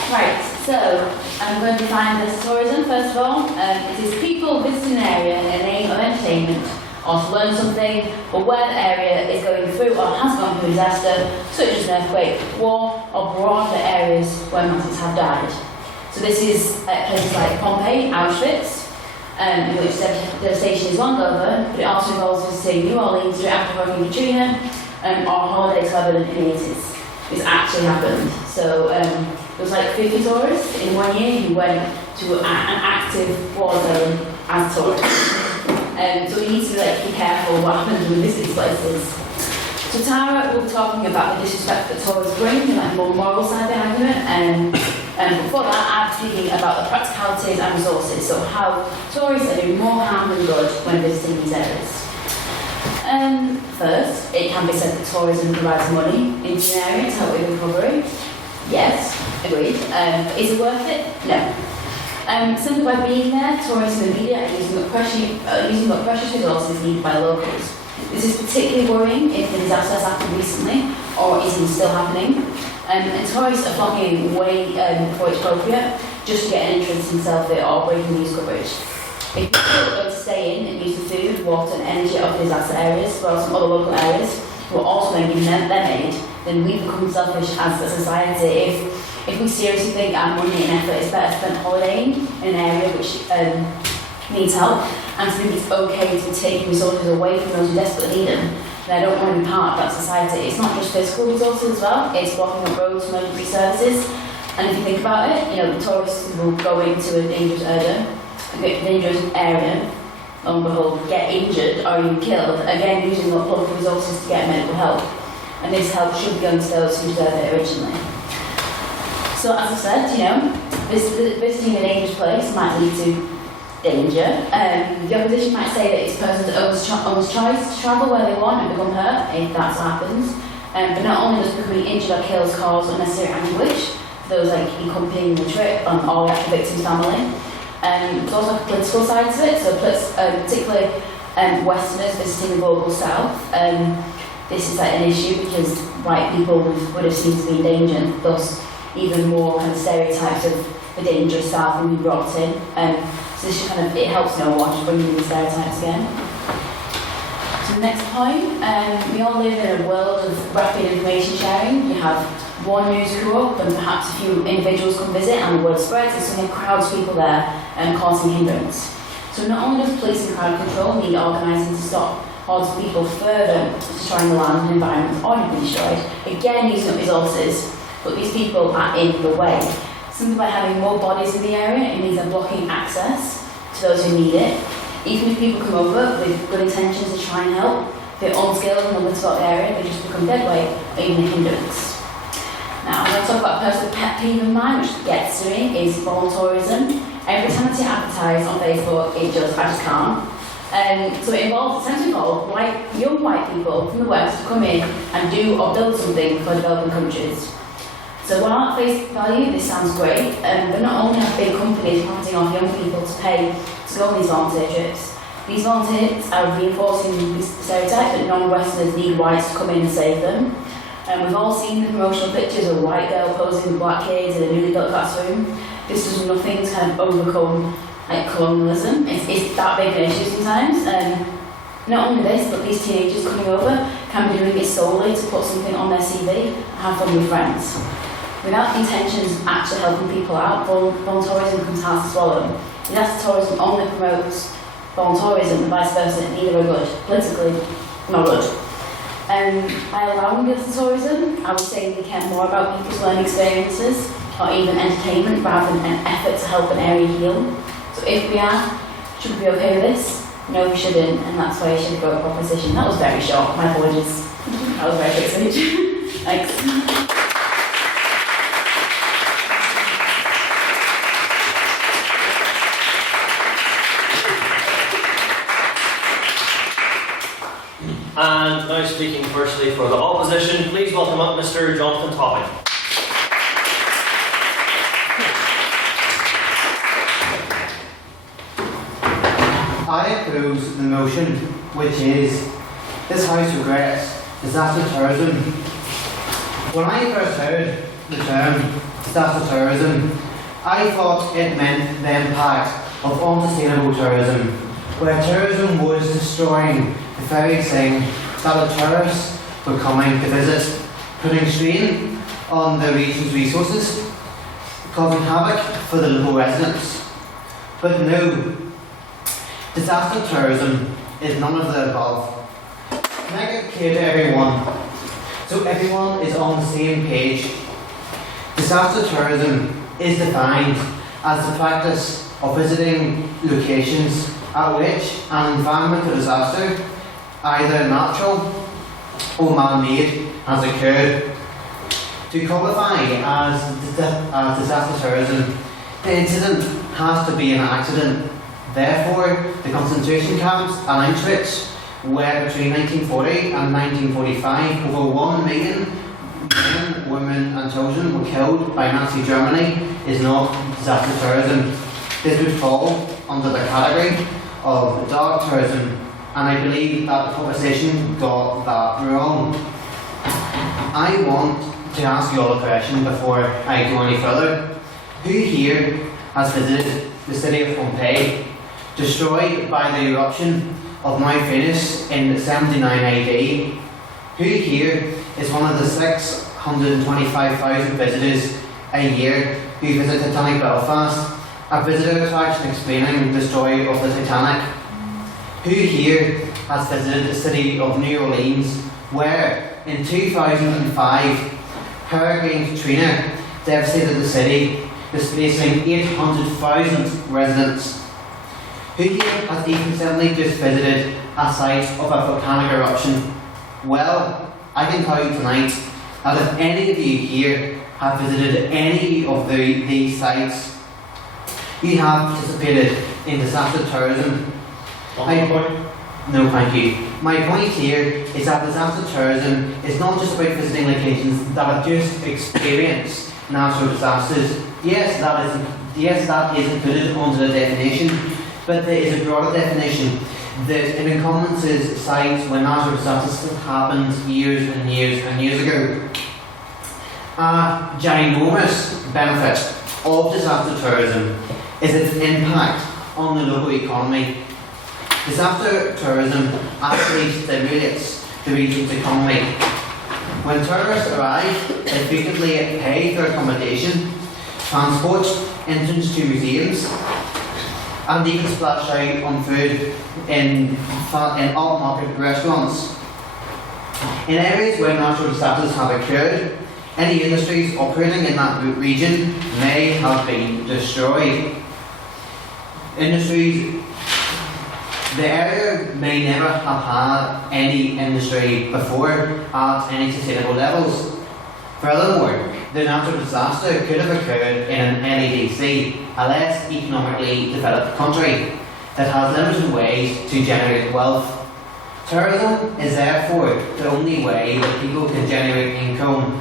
Right, so I'm going to define this tourism first of all. It is people visiting an area in the name of entertainment or to learn something, or where the area is going through or has gone through disaster, such as an earthquake, war, or broader areas where masses have died. So this is at places like Pompeii, Auschwitz, in which devastation is one over, but it also involves visiting New Orleans straight after Hurricane Katrina, or holiday to Lebanon in the 80s. This actually happened. So there was like 50 tourists in 1 year who went to an active war zone as tourists. So we need to be careful what happens when we visit these places. So Tara will be talking about the disrespect that tourists bring, and like more moral side behind it. And before that, I'm speaking about the practicalities and resources. So how tourists are doing more harm than good when visiting these areas. First, it can be said that tourism provides money into an area to help with recovery. Yes, agreed. Is it worth it? No. Simply by being there, tourism and media are using up precious resources needed by locals. This is particularly worrying if the disaster has happened recently or is even still happening. And tourists are flocking way before it's appropriate just to get an entrance in selfie or breaking news coverage. If people are going to stay in and use the food, water and energy of the disaster areas, as well as some other local areas, who are also then giving them aid, then we become selfish as a society. If we seriously think our money and effort is better spent holidaying in an area which needs help, and to think it's okay to take resources away from those who desperately need them, then I don't want to be part of that society. It's not just physical resources as well, it's blocking up roads, emergency services, and if you think about it, the tourists will go into a dangerous area, lo and behold, get injured or even killed, again using up public resources to get medical help. And this help should be going to those who deserve it originally. So as I said, visiting a dangerous place might lead to danger. The opposition might say that it's persons' own choice to travel where they want and become hurt, if that's what happens. But not only does becoming injured or killed cause unnecessary anguish for those accompanying the trip and all the actual victims' family, there's also a political side to it, so particularly Westerners visiting the global South. This is an issue because white people would have seemed to be in danger, thus even more kind of stereotypes of the dangerous South will be brought in. So this it helps no one to bring in the stereotypes again. So the next point, we all live in a world of rapid information sharing. You have one news crew up and perhaps a few individuals come visit and the word spreads and suddenly crowds of people there causing hindrance. So not only does police and crowd control need organising to stop hordes of people further destroying the land and environment that's already been destroyed, again using up resources, but these people are in the way. Simply by having more bodies in the area, it means they're blocking access to those who need it. Even if people come over with good intentions to try and help, they're unskilled and unwilling about the area, they just become dead weight or even a hindrance. Now, I'm going to talk about a personal pet peeve of mine, which gets to me, is volunteerism. Every time I see it advertised on Facebook, I just can't. So it involves essentially young white people from the West to come in and do or build something for developing countries. So while at face value this sounds great, but not only have big companies profiting off young people to pay to go on these volunteer trips, these volunteers are reinforcing the stereotype that non-Westerners need whites to come in and save them. We've all seen the promotional pictures of a white girl posing with black kids in a newly built classroom. This does nothing to kind of overcome colonialism. It's that big an issue sometimes. Not only this, but these teenagers coming over can be doing it solely to put something on their CV and have fun with friends. Without the intentions of actually helping people out, volunteerism becomes hard to swallow. Disaster tourism only promotes volunteerism and vice versa, neither are good. Politically, not good. By allowing disaster tourism, I would say we care more about people's learning experiences or even entertainment rather than an effort to help an area heal. So if we are, should we be okay with this? No, we shouldn't, and that's why I should have got a proposition. That was very short, my apologies. That was very quick speech. Thanks. And now speaking firstly for the opposition, please welcome up Mr. Jonathan Topping. I oppose the motion, which is, this House regrets disaster tourism. When I first heard the term disaster tourism, I thought it meant the impact of unsustainable tourism, where tourism was destroying the very thing that the tourists were coming to visit, putting strain on the region's resources, causing havoc for the local residents. But no, Disaster tourism is none of the above. Make it clear to everyone, so everyone is on the same page. Disaster tourism is defined as the practice of visiting locations at which an environmental disaster, either natural or man-made, has occurred. To qualify as disaster tourism, the incident has to be an accident. Therefore, the concentration camps and Auschwitz, where between 1940 and 1945 over 1 million men, women and children were killed by Nazi Germany, is not disaster tourism. This would fall under the category of dark tourism, and I believe that the proposition got that wrong. I want to ask you all a question before I go any further. Who here has visited the city of Pompeii, destroyed by the eruption of Mount Venus in 79 AD? Who here is one of the 625,000 visitors a year who visit Titanic Belfast, a visitor attraction explaining the story of the Titanic? Who here has visited the city of New Orleans, where in 2005 Hurricane Katrina devastated the city, displacing 800,000 residents? Who here has even recently just visited a site of a volcanic eruption? Well, I can tell you tonight that if any of you here have visited any of these sites, you have participated in disaster tourism. No, thank you. My point here is that disaster tourism is not just about visiting locations that have just experienced natural disasters. Yes, that is included under the definition, but there is a broader definition that it encompasses sites where natural disasters happened years and years and years ago. A ginormous benefit of disaster tourism is its impact on the local economy. Disaster tourism actually stimulates the region's economy. When tourists arrive, they frequently pay for accommodation, transport, entrance to museums, and even splash out on food in upmarket restaurants. In areas where natural disasters have occurred, any industries operating in that region may have been destroyed. The area may never have had any industry before at any sustainable levels. Furthermore, the natural disaster could have occurred in an LADC, a less economically developed country, that has limited ways to generate wealth. Tourism is therefore the only way that people can generate income,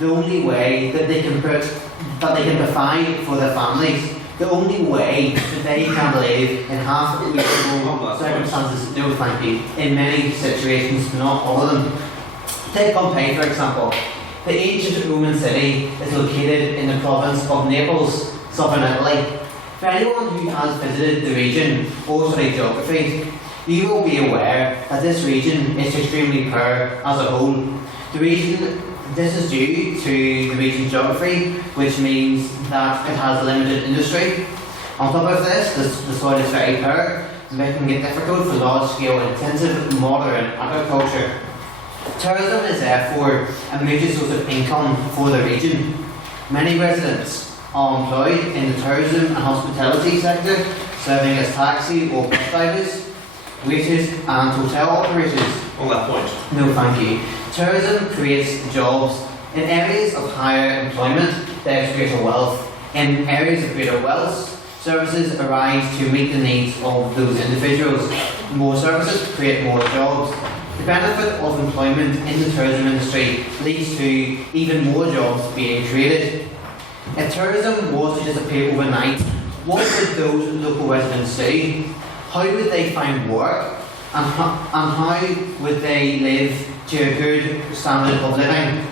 the only way that they can provide for their families, the only way that they can live in half reasonable circumstances. No, thank you. In many situations, not all of them. Take Pompeii, for example. The ancient Roman city is located in the province of Naples, southern Italy. For anyone who has visited the region or studied geography, you will be aware that this region is extremely poor as a whole. This is due to the region's geography, which means that it has limited industry. On top of this, the soil is very poor, making it difficult for large-scale intensive modern agriculture. Tourism is therefore a major source of income for the region. Many residents are employed in the tourism and hospitality sector, serving as taxi or bus drivers, waiters and hotel operators. On that point. No, thank you. Tourism creates jobs. In areas of higher employment, there is greater wealth. In areas of greater wealth, services arise to meet the needs of those individuals. More services create more jobs. The benefit of employment in the tourism industry leads to even more jobs being created. If tourism was to disappear overnight, what would those local residents do? How would they find work? And how would they live to a good standard of living?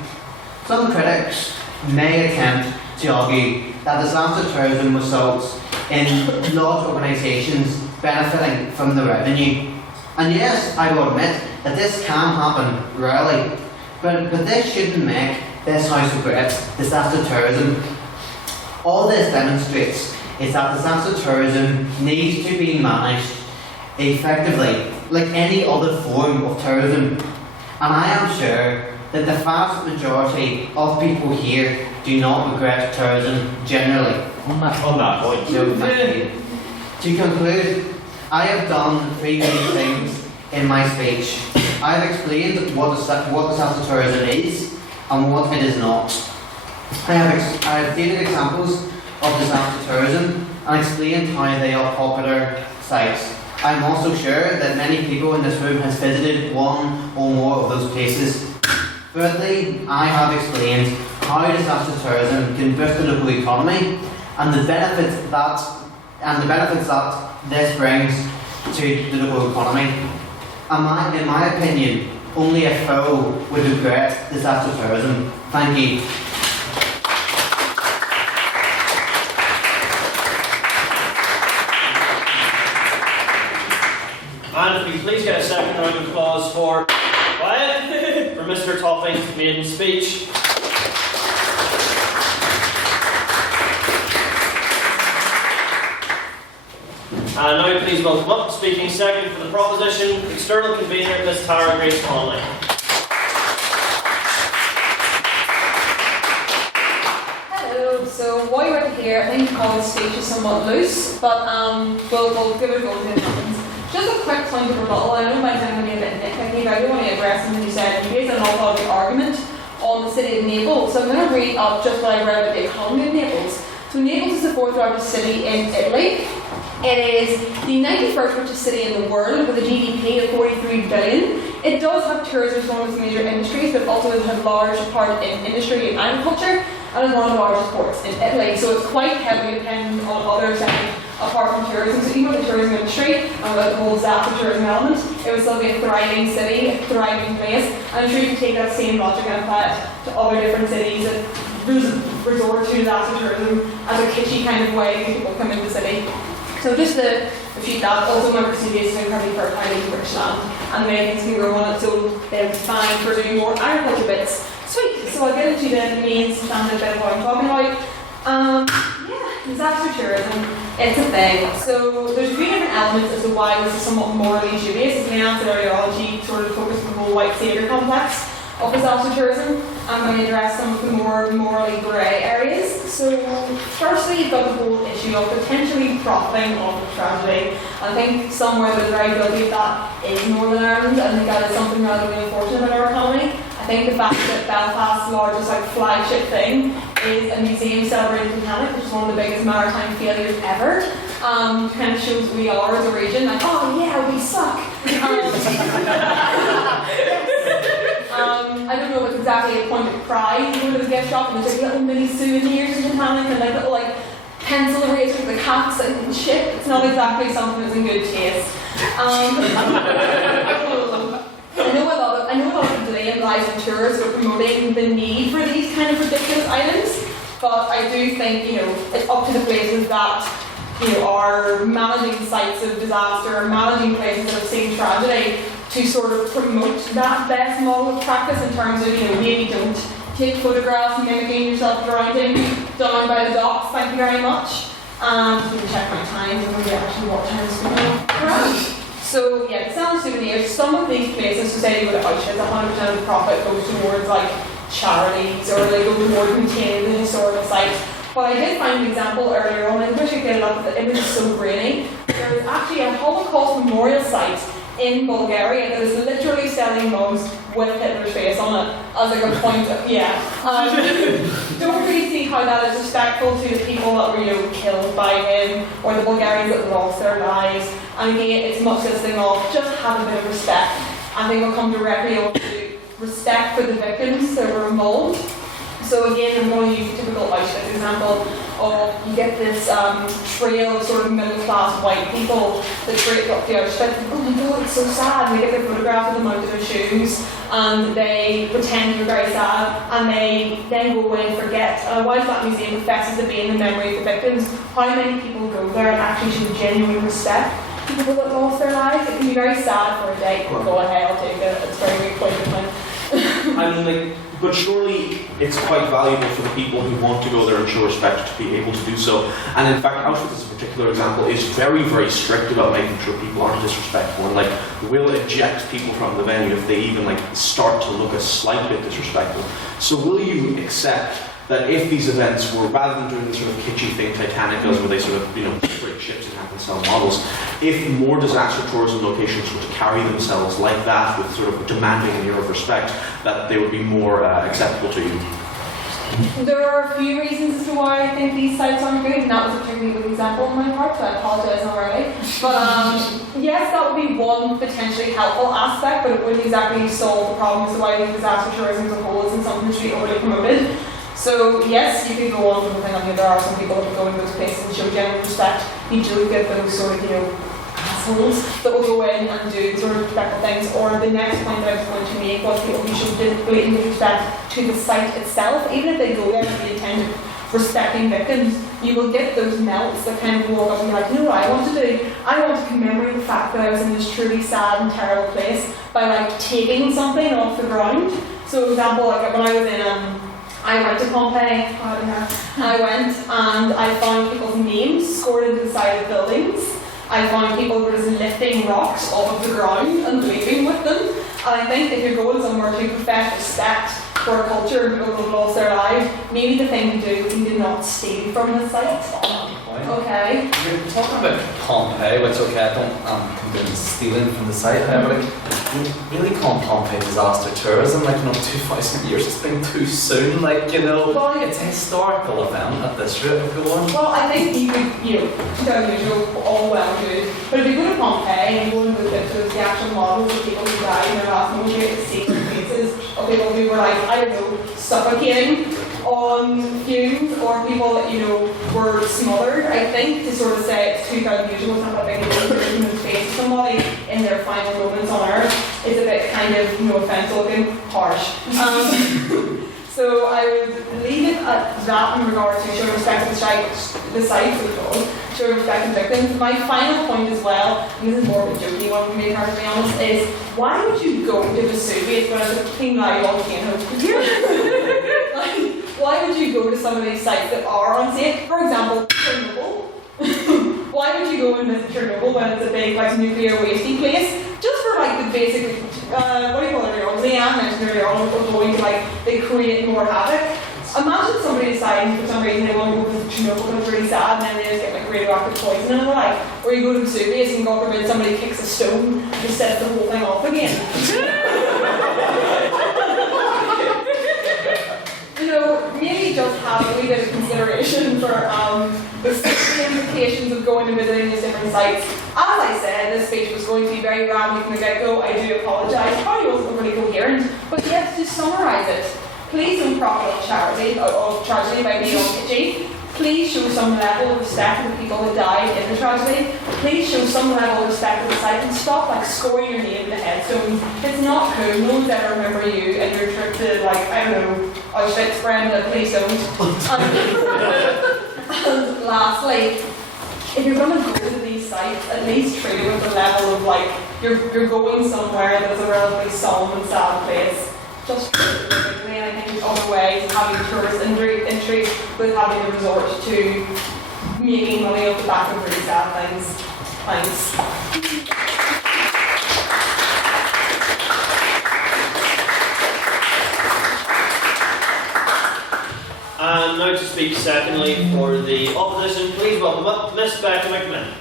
Some critics may attempt to argue that disaster tourism results in large organisations benefiting from the revenue. And yes, I will admit that this can happen rarely, but this shouldn't make this House regret disaster tourism. All this demonstrates is that disaster tourism needs to be managed effectively like any other form of tourism. And I am sure that the vast majority of people here do not regret tourism generally. On that point. No, thank you. To conclude, I have done three main things in my speech. I have explained what disaster tourism is and what it is not. I have given examples of disaster tourism and explained how they are popular sites. I'm also sure that many people in this room has visited one or more of those places. Thirdly, I have explained how disaster tourism can boost the local economy and the benefits that this brings to the local economy. And in my opinion, only a fool would regret disaster tourism. Thank you. And if we please get a second round of applause for Mr. Topping's maiden speech. And now please welcome up, speaking second for the proposition, external convener, Ms. Tara Grace Conley. Hello, so while you're here, I think Colin's speech is somewhat loose, but we'll give it a go to it. Just a quick point of rebuttal. I know my time will be a bit nitpicky, but I do want to address something you said. You raised an awful lot of argument on the city of Naples, so I'm going to read up just what I read about the economy of Naples. So Naples is the fourth largest city in Italy. It is the 91st richest city in the world with a GDP of 43 billion. It does have tourism as one of its major industries, but also it has a large part in industry and agriculture, and is one of the largest ports in Italy. So it's quite heavily dependent on other sectors apart from tourism. So even with the tourism industry and without the whole disaster tourism element, it would still be a thriving city, a thriving place. And I'm sure you can take that same logic and apply it to other different cities that resort to disaster tourism as a kitschy kind of way when people come into the city. So just to refute that, also remember Vesuvius is incredibly fertile in British land, and many things can grow on it, so they're fine for doing more agriculture bits. Sweet, so I'll get into the main standard bit of what I'm talking about. Disaster tourism, it's a thing. So there's three different elements as to why this is somewhat morally dubious. As we answered earlier, ology sort of focused on the whole white saviour complex of disaster tourism. I'm going to address some of the more morally grey areas. So firstly, you've got the whole issue of potentially profiting off the tragedy. I think somewhere that is very guilty of that is Northern Ireland. I think that is something relatively unfortunate about our economy. I think the fact that Belfast's largest flagship thing is a museum celebrating Titanic, which is one of the biggest maritime failures ever. Kind of shows who we are as a region, like, oh yeah, we suck. I don't know if it's exactly a point of pride. You go to the gift shop and there's little mini souvenirs of Titanic and little pencil erasers with the cats and shit. It's not exactly something that's in good taste. I know a lot of blame lies on tourists for promoting the need for these kind of ridiculous items, but I do think it's up to the places that are managing sites of disaster or managing places that have seen tragedy to sort of promote that best model of practice in terms of maybe don't take photographs mimicking yourself drowning down by the docks. Thank you very much. Just going to check my time. I'm going to actually what time is it. So yeah, selling souvenirs, some of these places, so say you go to Auschwitz, 100% of the profit goes towards charities or they go towards maintaining the historical sites. But I did find an example earlier on, I wish I could get it up, but the image is so grainy. There is actually a Holocaust memorial site in Bulgaria that is literally selling mugs with Hitler's face on it as a point of, don't really see how that is respectful to the people that were killed by him or the Bulgarians that lost their lives. And again, it's much this thing of just have a bit of respect. I think we'll come directly on to respect for the victims that were involved. So again, I'm going to use a typical Auschwitz example of you get this trail of sort of middle-class white people that trail up the Auschwitz. Oh my god, it's so sad. They get their photograph of them out of their shoes and they pretend they're very sad and they then go away and forget. Whilst that museum professes to be in the memory of the victims, how many people go there and actually show genuine respect to people that lost their lives? It can be very sad for a day. Go ahead, I'll take it. It's a very weak point of mine. I mean, but surely it's quite valuable for the people who want to go there and show respect to be able to do so. And in fact, Auschwitz, as a particular example, is very, very strict about making sure people aren't disrespectful and like will eject people from the venue if they even like start to look a slight bit disrespectful. So will you accept that if these events were, rather than doing the sort of kitschy thing Titanic does, where they sort of, break ships and have them sell models, if more disaster tourism locations were to carry themselves like that, with sort of demanding an air of respect, that they would be more acceptable to you? There are a few reasons as to why I think these sites aren't good, and that was a particularly good example on my part, so I apologise already. But yes, that would be one potentially helpful aspect, but it wouldn't exactly solve the problem as to why disaster tourism as a whole isn't something that should be overly promoted. So yes, you could go on from the thing. I mean, there are some people that will go into those places and show genuine respect. You do get those sort of, assholes that will go in and do sort of respectful things. Or the next point that I was going to make was people who show blatant respect to the site itself. Even if they go there with the intent of respecting victims, you will get those melts that kind of walk up and be like, you know what I want to do? I want to commemorate the fact that I was in this truly sad and terrible place by like taking something off the ground. So for example, like when I was in I went to Pompeii, I went and I found people's names scored into the side of buildings. I found people who were just lifting rocks off of the ground and leaving with them. And I think if you're going somewhere to profess respect for a culture and people who have lost their lives, maybe the thing to do is you do not steal from the site. Okay. You're talking about Pompeii, which I don't condone stealing from the site, however, really call Pompeii disaster tourism, 2,000 years, it's been too soon, well, it's a historical event at this rate of going. Well, I think you could, unusual, all well and good, but if you go to Pompeii and you go and look at the actual models of people who died in their last moment, you get to see faces of people who were suffocating on fumes, or people that, were smothered. I think to sort of say it's 2,000 years ago, it's not that big a deal for human face somebody in their final moments on Earth is a bit kind of, no offence, looking harsh. So I would leave it at that in regard to showing respect to the site, showing respect to victims. My final point as well, and this is more of a jokey one for me, to be honest, is why would you go to Vesuvius when it's a clean live volcano? Why would you go to some of these sites that are unsafe? For example, Chernobyl. Why would you go and visit Chernobyl when it's a big nuclear wasting place? Just for the basic, what do you call it earlier on? Leanne mentioned earlier on, we're going to they create more havoc. Imagine somebody deciding for some reason they want to go visit Chernobyl because it's really sad, and then they just get radioactive poisoning and the like. Or you go to Vesuvius and God forbid somebody kicks a stone and just sets the whole thing off again. Maybe just have a wee bit of consideration for the safety implications of going and visiting these different sites. As I said, this speech was going to be very rambling from the get-go. I do apologise. Probably wasn't really coherent, but yes, to summarise it, please don't profit of tragedy by being all kitschy. Please show some level of respect to the people who died in the tragedy. Please show some level of respect to the site and stop scoring your name in the headstones. It's not cool. No one's ever remember you and your trip to Auschwitz, Brenda, please don't. And lastly, if you're going to go to these sites, at least treat it with the level of you're going somewhere that's a relatively solemn and sad place. Just treat it differently. And I think there's other ways of having tourist entry with having to resort to making money off the back of really sad things. Thanks. And now to speak secondly for the opposition, please welcome up Miss Becca McMahon.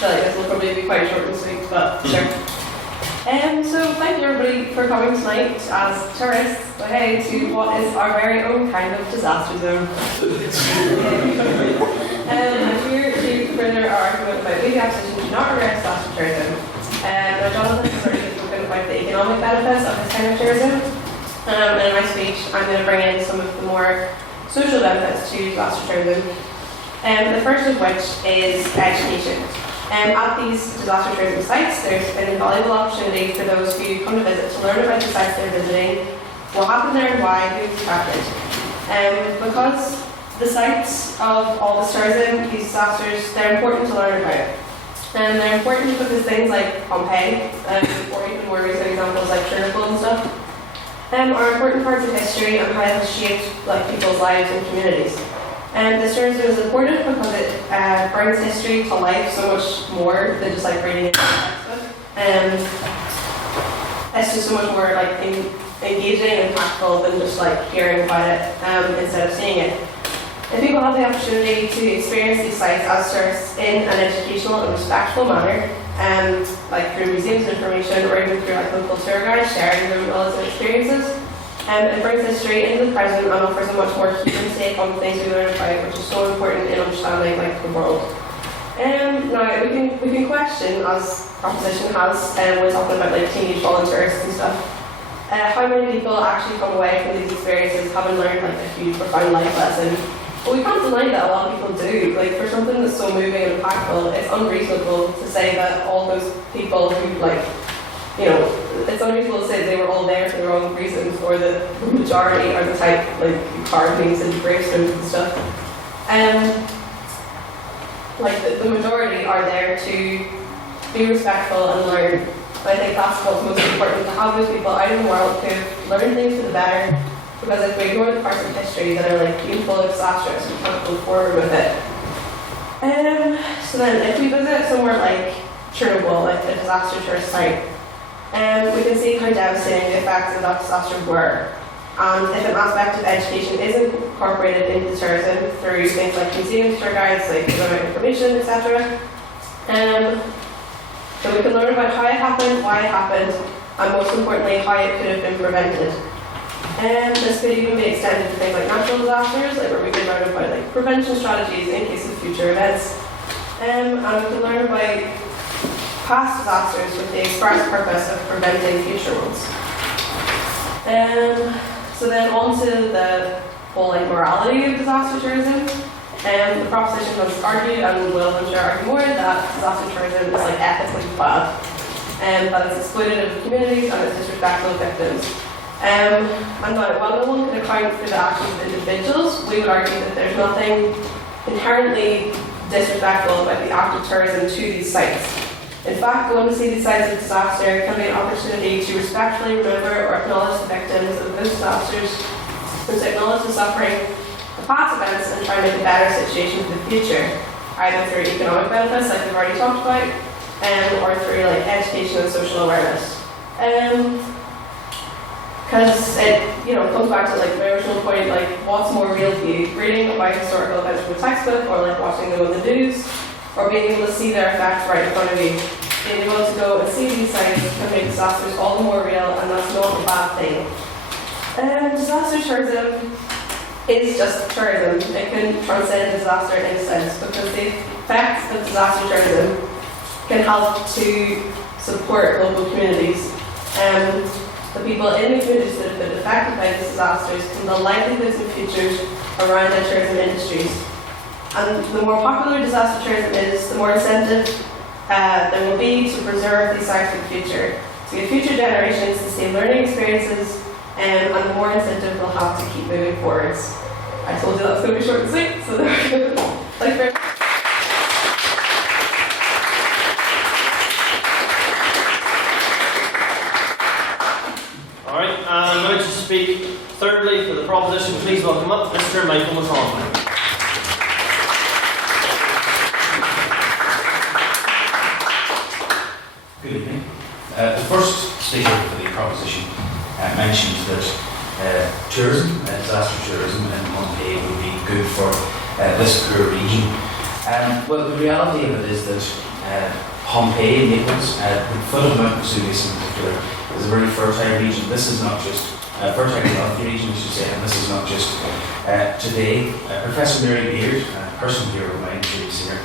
This will probably be quite short and sweet, but sure. So thank you everybody for coming tonight as tourists, but hey, to what is our very own kind of disaster zone. I'm here to further our argument about legal opposition to not regret disaster tourism. Now Jonathan has already spoken about the economic benefits of this kind of tourism, and in my speech I'm going to bring in some of the more social benefits to disaster tourism. The first of which is education. At these disaster tourism sites, there's an invaluable opportunity for those who come to visit to learn about the sites they're visiting, what happened there and why, who's affected. Because the sites of all this tourism, these disasters, they're important to learn about. And they're important because things like Pompeii, or even more recent examples like Chernobyl and stuff, are important parts of history and how it has shaped like people's lives and communities. And this tourism is important because it brings history to life so much more than just like reading it in a textbook. It's just so much more like engaging and impactful than just like hearing about it instead of seeing it. If people have the opportunity to experience these sites as tourists in an educational and respectful manner, like through museums information or even through like local tour guides sharing their knowledge and experiences, it brings history into the present and offers a much more human take on the things we learn about, which is so important in understanding like the world. Now we can question, as Proposition has, we're talking about like teenage volunteers and stuff, how many people actually come away from these experiences having learned like a huge profound life lesson. But we can't deny that a lot of people do. Like for something that's so moving and impactful, it's unreasonable to say that all those people who like, you know, it's unreasonable to say that they were all there for the wrong reasons, or that the majority are the type like carvings and gravestones and stuff. Like the majority are there to be respectful and learn. I think that's what's most important, to have those people out in the world who learn things for the better. Because if we ignore the parts of history that are like painful and disastrous, we can't go forward with it. So then, if we visit somewhere like Chernobyl, like a disaster tourist site, we can see how devastating the effects of that disaster were. And if an aspect of education is incorporated into tourism through things like museums, tour guides, like about information, etc., then we can learn about how it happened, why it happened, and most importantly, how it could have been prevented. This could even be extended to things like natural disasters, like where we can learn about like prevention strategies in case of future events. And we can learn about past disasters with the express purpose of preventing future ones. So then on to the whole like morality of disaster tourism. The proposition has argued, and will I'm sure argue more, that disaster tourism is like ethically bad, that it's exploitative of communities and it's disrespectful of victims. And now, while no one can account for the actions of individuals, we would argue that there's nothing inherently disrespectful about the act of tourism to these sites. In fact, going to see these sites of disaster can be an opportunity to respectfully remember or acknowledge the victims of those disasters, and to acknowledge the suffering of past events and try to make a better situation for the future, either through economic benefits, like we've already talked about, or through like education and social awareness. Because it, comes back to like my original point, like what's more real to you, reading about historical events from a textbook, or like watching them on the news, or being able to see their effects right in front of you. Being able to go and see these sites can make disasters all the more real, and that's not a bad thing. Disaster tourism is just tourism. It can transcend disaster in a sense, because the effects of disaster tourism can help to support local communities. The people in the communities that have been affected by these disasters can build livelihoods and futures around their tourism industries. And the more popular disaster tourism is, the more incentive there will be to preserve these sites for the future, to give future generations the same learning experiences, and the more incentive they'll have to keep moving forwards. I told you that was going to be short and sweet, so there we go. Thanks very much. Alright, I'm going to speak thirdly for the proposition. Please welcome up Mr. Michael McConnell. Good evening. The first speaker for the proposition mentioned that tourism, disaster tourism in Pompeii would be good for this poor region. Well, the reality of it is that Pompeii, Naples, the foot of Mount Vesuvius in particular, is a very fertile region. This is not just fertile and healthy region, I should say, and this is not just today. Professor Mary Beard, a person here of mine, she's here,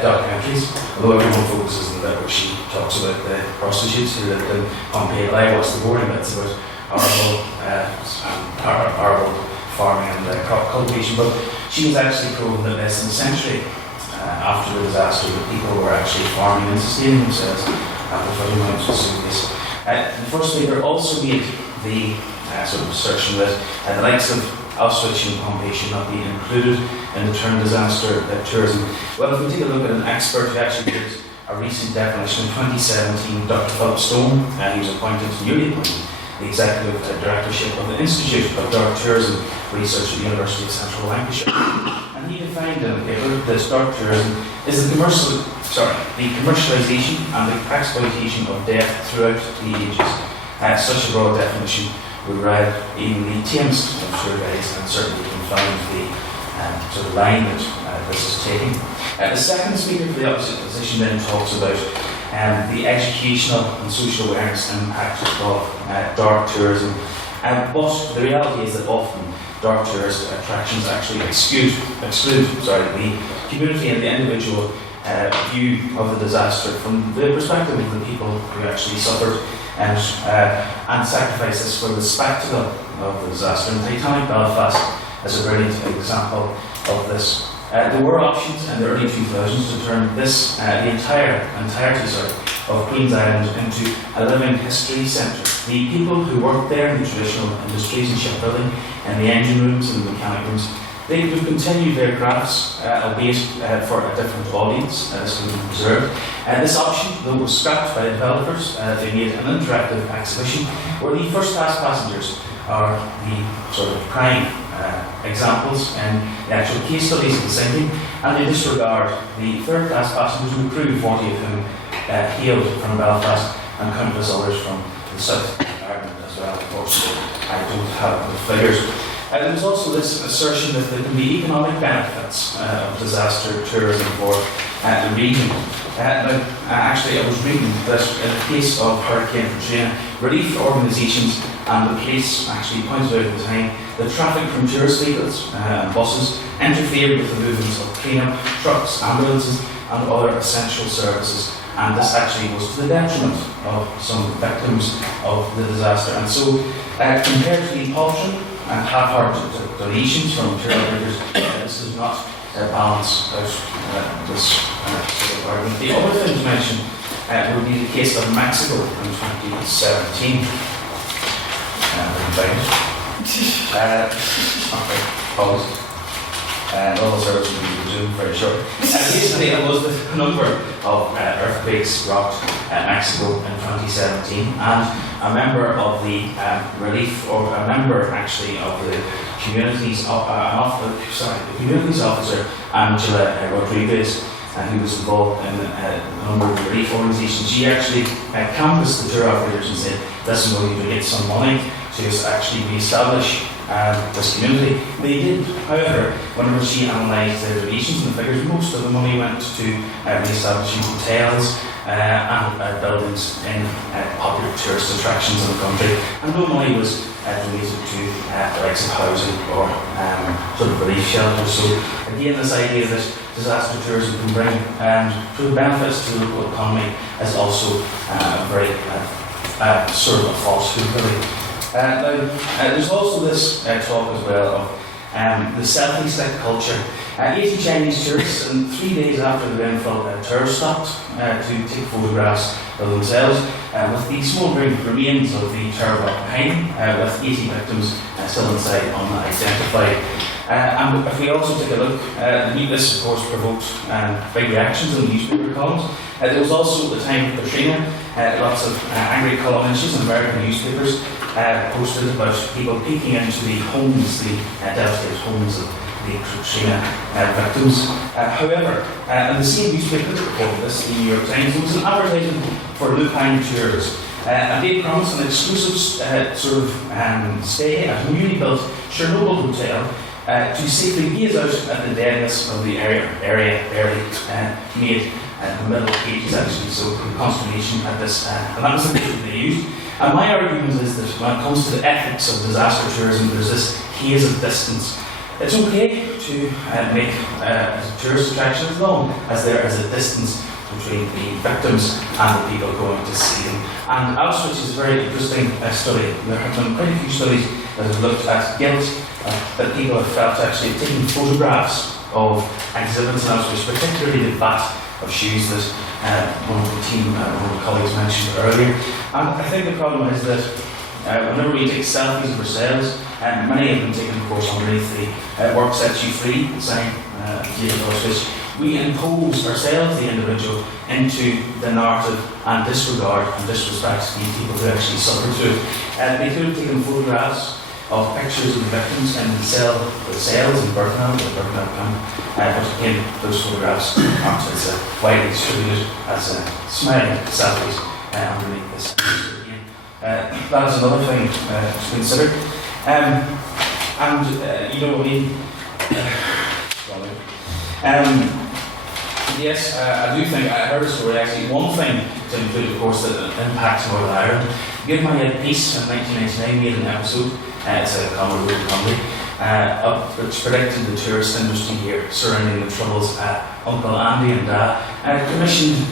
documentaries, although everyone focuses on that where she talks about the prostitutes who lived in Pompeii, but I watched the boring bits about arable farming and crop cultivation, but she was actually proven that less than a century after the disaster, the people were actually farming and sustaining themselves after flooding Mount Vesuvius. The first speaker also made the sort of assertion that the likes of Auschwitz and Pompeii should not be included in the term disaster tourism. Well, if we take a look at an expert who actually did a recent definition in 2017, Dr. Philip Stone, he was newly appointed, the Executive Directorship of the Institute of Dark Tourism Research at the University of Central Lancashire. And he defined in a paper that dark tourism is the commercialisation and the exploitation of death throughout the ages. Such a broad definition would rival even the tamest of surveys and certainly confound the sort of line that this is taking. The second speaker for the opposite position then talks about the educational and social awareness impact of dark tourism. But the reality is that often dark tourist attractions actually exclude the community and the individual view of the disaster from the perspective of the people who actually suffered and sacrifices for the spectacle of the disaster. And Titanic Belfast is a brilliant example of this. There were options in the early 2000s to turn this, the entirety of Queen's Island into a living history centre. The people who worked there in the traditional industries and shipbuilding, and the engine rooms and the mechanic rooms, they could continue their crafts, albeit for a different audience. This would be preserved. This option, though, was scrapped by the developers. They made an interactive exhibition where the first-class passengers are the sort of prime examples and the actual case studies of the sinking, and they disregard the third-class passengers and crew, 40 of whom hailed from Belfast and countless others from the south of Ireland as well. Of course, I don't have the figures. There was also this assertion that there can be economic benefits of disaster tourism for the region. Actually, I was reading that in the case of Hurricane Katrina, relief organisations and the police actually pointed out at the time that traffic from tourist vehicles and buses interfered with the movements of clean-up trucks, ambulances and other essential services. And this actually was to the detriment of some victims of the disaster. And so, compared to the paltry and half-hearted donations from tour operators, this does not balance out this sort of argument. The other thing to mention would be the case of Mexico in 2017. Pause. All the service will be resumed very short. Recently, it was the number of earthquakes rocked Mexico in 2017, and a member of the relief, or a member actually of the communities officer, Angela Rodriguez, who was involved in a number of relief organisations. She actually canvassed the tour operators and said, "Listen, we need to get some money to actually re-establish this community." They did. However, whenever she analysed the donations and the figures, most of the money went to re-establishing hotels and buildings in popular tourist attractions in the country, and no money was donated to the likes of housing or sort of relief shelters. So again, this idea that disaster tourism can bring benefits to the local economy is also very sort of a falsehood, really. There's also this talk as well of the selfie stick culture. 80 Chinese tourists, and 3 days after the Grenfell tour stopped to take photographs of themselves with the smouldering remains of the tower block behind, with 80 victims still inside unidentified. And if we also take a look, this of course provoked big reactions in the newspaper columns. There was also at the time of Katrina, lots of angry columnists in American newspapers posted about people peeking into the homes, the devastated homes of the Katrina victims. However, in the same newspaper that reported this, the New York Times, there was an advertisement for lupine tours. And they promised an exclusive sort of stay at a newly built Chernobyl hotel to safely gaze out at the deadness of the area barely made in the middle pages actually, so consternation at this, and that was the picture they used. And my argument is that when it comes to the ethics of disaster tourism, there's this haze of distance. It's okay to make tourist attractions as long as there is a distance between the victims and the people going to see them. And Auschwitz is a very interesting study. There have been quite a few studies that have looked at guilt that people have felt actually taking photographs of exhibits in Auschwitz, particularly the vat of shoes that one of the colleagues mentioned earlier. And I think the problem is that whenever we take selfies of ourselves, many of them taken, of course, underneath the work sets you free sign, which we impose ourselves, the individual, into the narrative and disregard and disrespect the people who actually suffer through it. They could have taken photographs of pictures of the victims in the cells in Birkenhead, but again, those photographs aren't as widely distributed as smiling selfies underneath this. That is another thing to consider. You know what I mean? Yes, I do think I heard a story actually. One thing to include, of course, that impacts Northern Ireland. Give My Head Peace in 1999 made an episode. It's a comedy, which predicted the tourist industry here surrounding the troubles at Uncle Andy and commissioned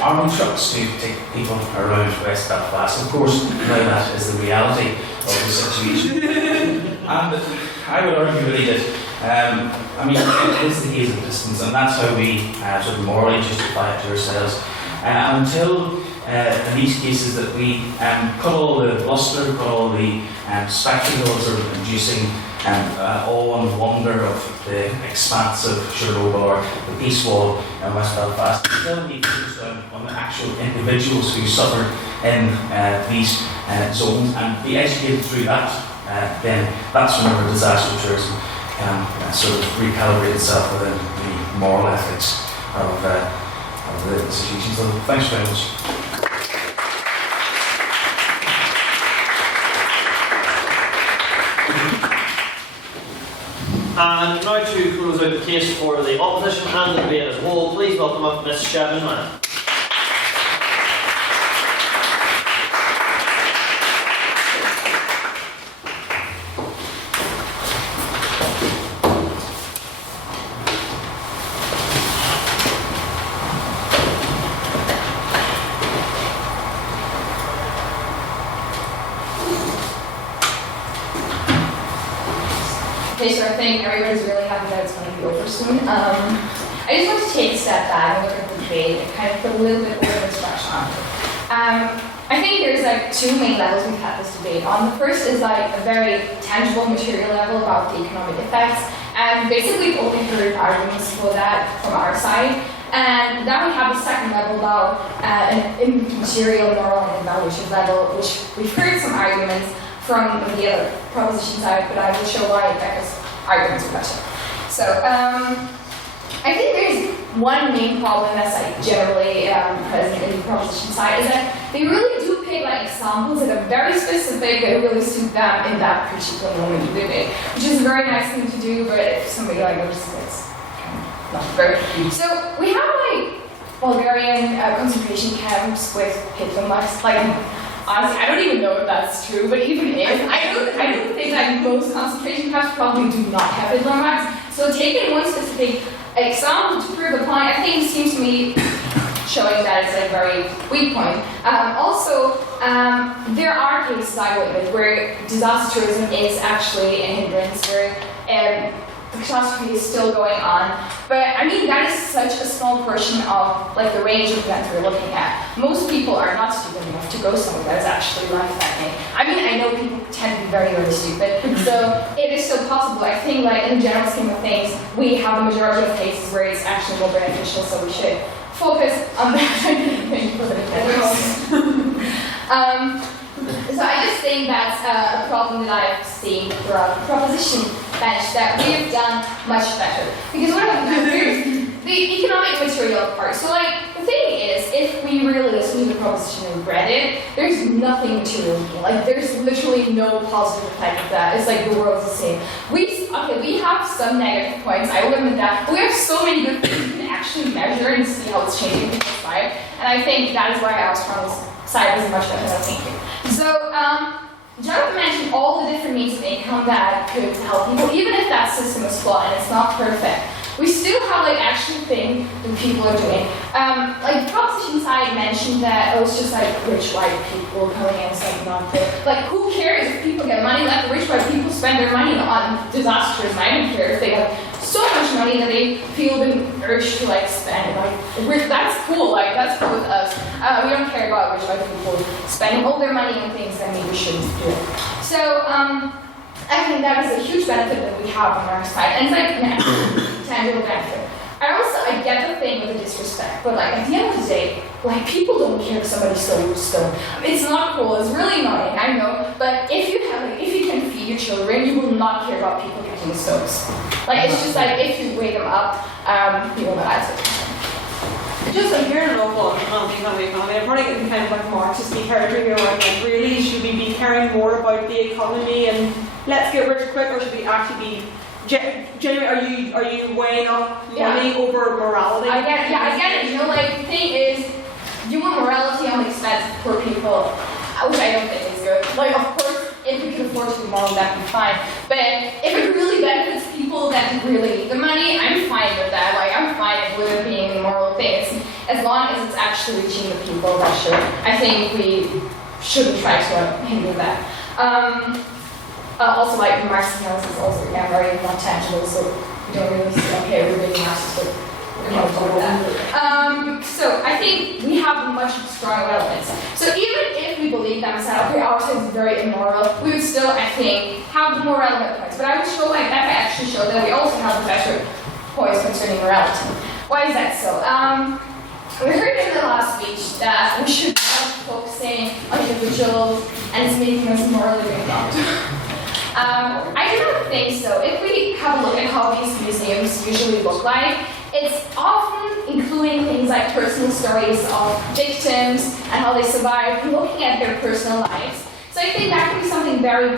army trucks to take people around West Belfast. Of course, now that is the reality of the situation. And I would argue really that it is the gaze of distance, and that's how we sort of morally justify it to ourselves. Until in these cases that we cut all the bluster, cut all the spectacles of inducing awe and wonder of the expanse of Chernobyl or the Peace Wall in West Belfast, until we focus on the actual individuals who suffered in these zones and be educated through that, then that's whenever disaster tourism can sort of recalibrate itself within the moral ethics of the institution. So thanks very much. And now to close out the case for the opposition and the debate as a whole, please welcome up Ms. Shevin Mann. Okay, so I think everybody's really happy that it's going to be over soon. I just want to take a step back and look at the debate and kind of put a little bit more perspective on it. I think there's like two main levels we've had this debate on. The first is like a very tangible material level about the economic effects, and basically we've only heard arguments for that from our side. And then we have the second level about an immaterial moral and evaluative level, which we've heard some arguments from the other proposition side, but I will show why Becca's arguments are better. So, I think there's one main problem that's like generally present in the proposition side is that they really do pick like examples that are very specific that really suit them in that particular moment of the debate, which is a very nice thing to do, but if somebody like notices it's not very. So we have like Bulgarian concentration camps with Hitler marks, like. Honestly, I don't even know if that's true, but even if, I don't think that most concentration camps probably do not have Hitler marks. So taking one specific example to prove a point, I think seems to me showing that it's a very weak point. Also, there are cases I witnessed where disaster tourism is actually a hindrance, where the catastrophe is still going on. But I mean, that is such a small portion of like the range of events we're looking at. Most people are not stupid enough to go somewhere that is actually life-threatening. I mean, I know people tend to be very, very stupid, so it is still possible. I think like in the general scheme of things, we have a majority of cases where it's actually more beneficial, so we should focus on that. Thank you for the So I just think that's a problem that I've seen throughout the proposition bench, that we've done much better. Because what here's the economic material part. So like, the thing is, if we really listen to the proposition and read it, there's nothing material. Like, there's literally no positive effect of that. It's like the world's the same. We have some negative points, I will admit that, but we have so many good things we can actually measure and see how it's changing people's life. And I think that is why our strong side is much better than I think. So, Jonathan mentioned all the different means of income that could help people, even if that system is flawed and it's not perfect. We still have like actual thing that people are doing. Like the proposition side mentioned that it's just like rich white people coming in, it's like not good. Like who cares if people get money? Let the rich white people spend their money on disasters. I don't care if they have so much money that they feel the urge to like spend. Like that's cool. Like that's cool with us. We don't care about rich white people spending all their money on things that maybe shouldn't do it. So I think that is a huge benefit that we have on our side, and it's like an tangible benefit. I get the thing with the disrespect, but like at the end of the day, like people don't care if somebody stole stone. It's not cool. It's really annoying, I know. But if you can feed your children, you will not care about people getting stones. Like it's just like if you weigh them up, you will not answer. Just I'm hearing an awful lot of economy. I'm probably getting kind of like Marxist territory here, like really should we be caring more about the economy and let's get rich quick, or should we actually be genuinely, are you weighing up money over morality? I get it. You know, like the thing is, you want morality on the expense of poor people, which I don't think is good. Like, of course, if we can afford to be moral, that would be fine. But if it really benefits people that really need the money, I'm fine with that. Like, I'm fine with it being a moral thing. As long as it's actually reaching the people that should. I think we shouldn't try to hinder that. Also, like Marxist analysis is also very not tangible, so we don't really say, okay, we're being Marxist, but we don't talk about that. So I think we have much stronger elements. So even if we believe that okay, our side is very immoral, we would still, I think, have the more relevant points. But I would show, like that, I actually show that we also have the better points concerning morality. Why is that so? We heard in the last speech that we should not focusing on individuals and it's making us morally bankrupt. I do not think so. If we have a look at how these museums usually look like, it's often including things like personal stories of victims and how they survived, looking at their personal lives. So I think that can be something very,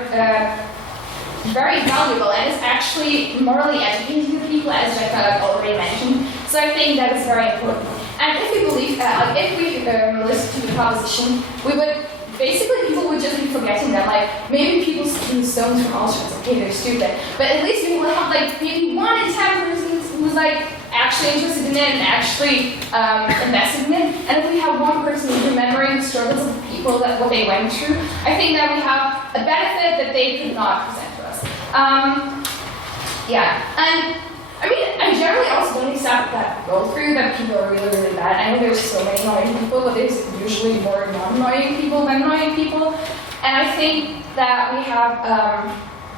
very valuable, and it's actually morally educating the people, as I've already mentioned. So I think that is very important. And if we believe, if we listen to the proposition, we would. Basically, people would just be forgetting that, like, maybe people steal stones from Auschwitz, okay, they're stupid, but at least we will have, like, maybe 1 in 10 persons who's, like, actually interested in it and actually invested in it, and if we have one person remembering the struggles of the people, that what they went through, I think that we have a benefit that they could not present to us. And I mean, I generally also don't accept that go through that people are really, really bad. I know there's so many annoying people, but there's usually more non-annoying people than annoying people. And I think that we have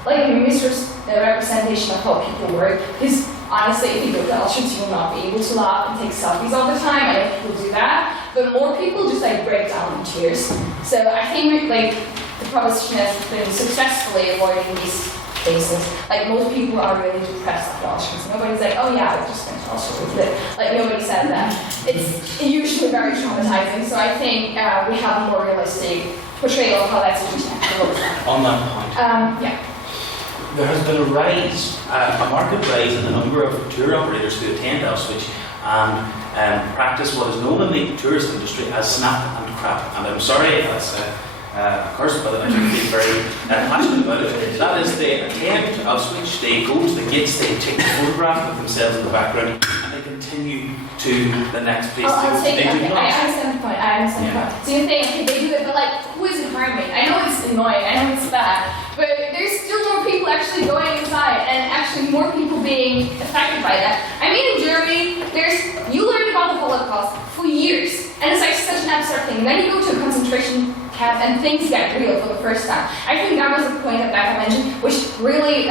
like a misrepresentation of how people work. Because honestly, if you go to Auschwitz, you will not be able to laugh and take selfies all the time. I know people do that, but more people just like break down in tears. So I think like the proposition has been successfully avoiding these cases. Like most people are really depressed after Auschwitz. Nobody's like, oh yeah, I just went to Auschwitz. Like nobody said that. It's usually very traumatizing. So I think we have a more realistic portrayal of how that situation actually looks like. On that point, there has been a rise, a marked rise in the number of tour operators who attend Auschwitz and practice what is known in the tourist industry as snap and crap. And I'm sorry if that's of course, but I don't feel very passionate about it. That is, they attend Auschwitz, they go to the gates, they take a photograph of themselves in the background, and they continue to the next place. I understand the point. I understand the Yeah. point. So you think, okay, they do it, but like, who is it harming? I know it's annoying, I know it's bad, but there's still more people actually going inside, and actually more people being affected by that. I mean, in Germany, you learn about the Holocaust for years, and it's like such an abstract thing. Then you go to a concentration camp, and things get real for the first time. I think that was the point that Becca mentioned, which really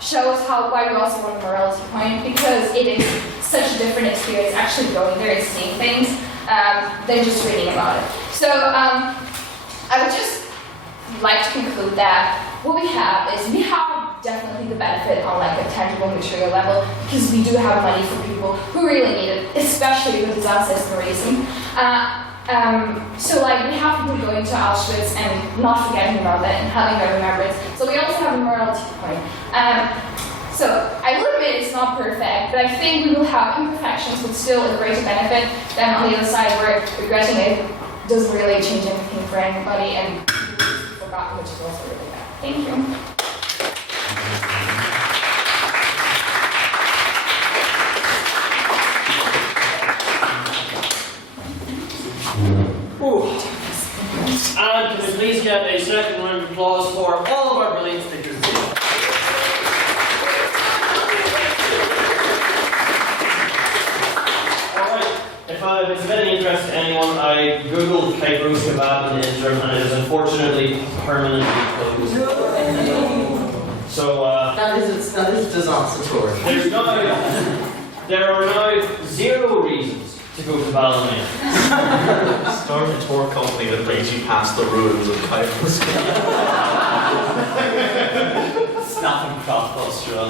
shows why we also want the morality point, because it is such a different experience actually going there and seeing things than just reading about it. So I would just like to conclude that what we have definitely the benefit on like a tangible material level, because we do have money for people who really need it, especially with disaster tourism. So like we have people going to Auschwitz and not forgetting about that and having a remembrance. So we also have a morality point. So I will admit it's not perfect, but I think we will have imperfections, but still a greater benefit than on the other side where regretting it doesn't really change anything for anybody and forgotten, which is also really bad. Thank you. And can we please get a second round of applause for all of our brilliant speakers? Alright, if if it's of any interest to anyone, I googled Cairo Kebab in the interim and it is unfortunately permanently closed. So that is disaster tourism. There are now 0 reasons to go to Ballymena. Start a tour company that brings you past the ruins of Cairo. Snapping crossbuster on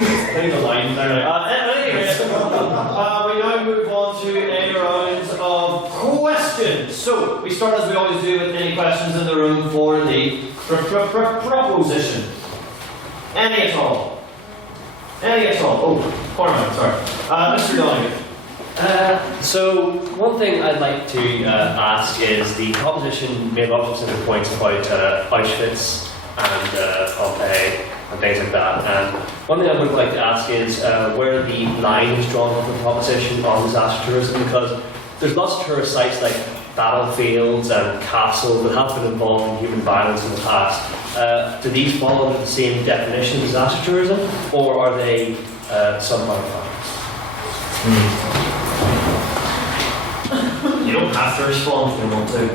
I think the lines are anyway, we now move on to a round of questions. So, we start as we always do with any questions in the room for the proposition. Any at all? Any at all? Oh, Cormac, sorry. Mr. Donegan. So one thing I'd like to ask is the proposition made lots of different points about Auschwitz and Pompeii and things like that. And one thing I would like to ask is where the line is drawn from the proposition on disaster tourism, because there's lots of tourist sites like battlefields and castles that have been involved in human violence in the past. Do these fall under the same definition of disaster tourism, or are they submodified? You don't have to respond if you want to.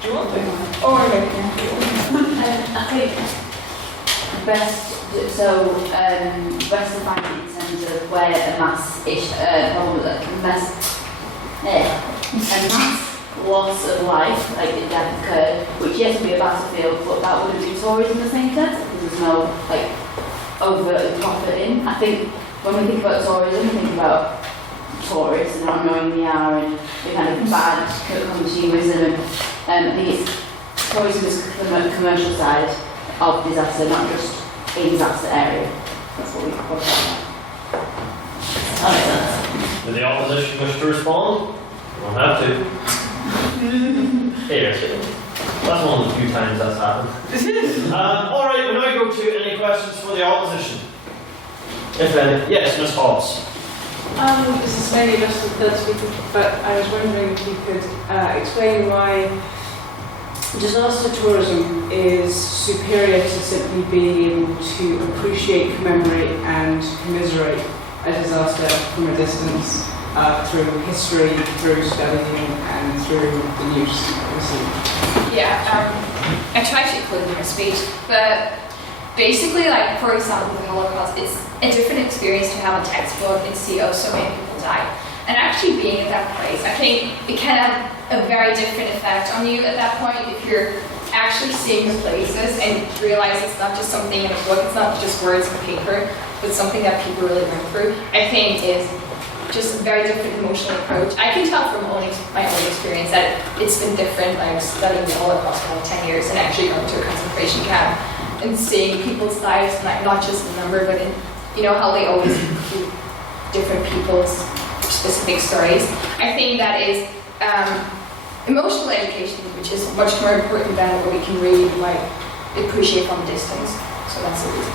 Do you want to? Or I think best defined in terms of where a mass loss of life, like the death occurred, which yes would be a battlefield, but that wouldn't be tourism in the same sense because there's no like overt profit in. I think when we think about tourism, we think about tourists and how annoying they are and the kind of bad consumerism, and I think it's tourism is the commercial side of disaster, not just a disaster area. That's what we call it. Did the opposition wish to respond? You don't have to. Here, that's one of the few times that's happened. Alright, we now go to any questions for the opposition. If any. Yes, Ms. Hobbs. This is mainly just the third speaker, but I was wondering if you could explain why disaster tourism is superior to simply being able to appreciate, commemorate and commiserate a disaster from a distance through history, through studying and through the news. Yeah, I tried to include in my speech, but basically, like, for example, the Holocaust, it's a different experience to have a textbook and see, oh, so many people died. And actually being at that place, I think it can have a very different effect on you at that point if you're actually seeing the places and realize it's not just something in a book, it's not just words on paper, but something that people really went through. I think is just a very different emotional approach. I can tell from my own experience that it's been different, like studying the Holocaust for like 10 years and actually going to a concentration camp and seeing people's lives, like not just the number, but in, you know how they always include different people's specific stories. I think that is emotional education, which is much more important than what we can really like appreciate from a distance. So that's the reason.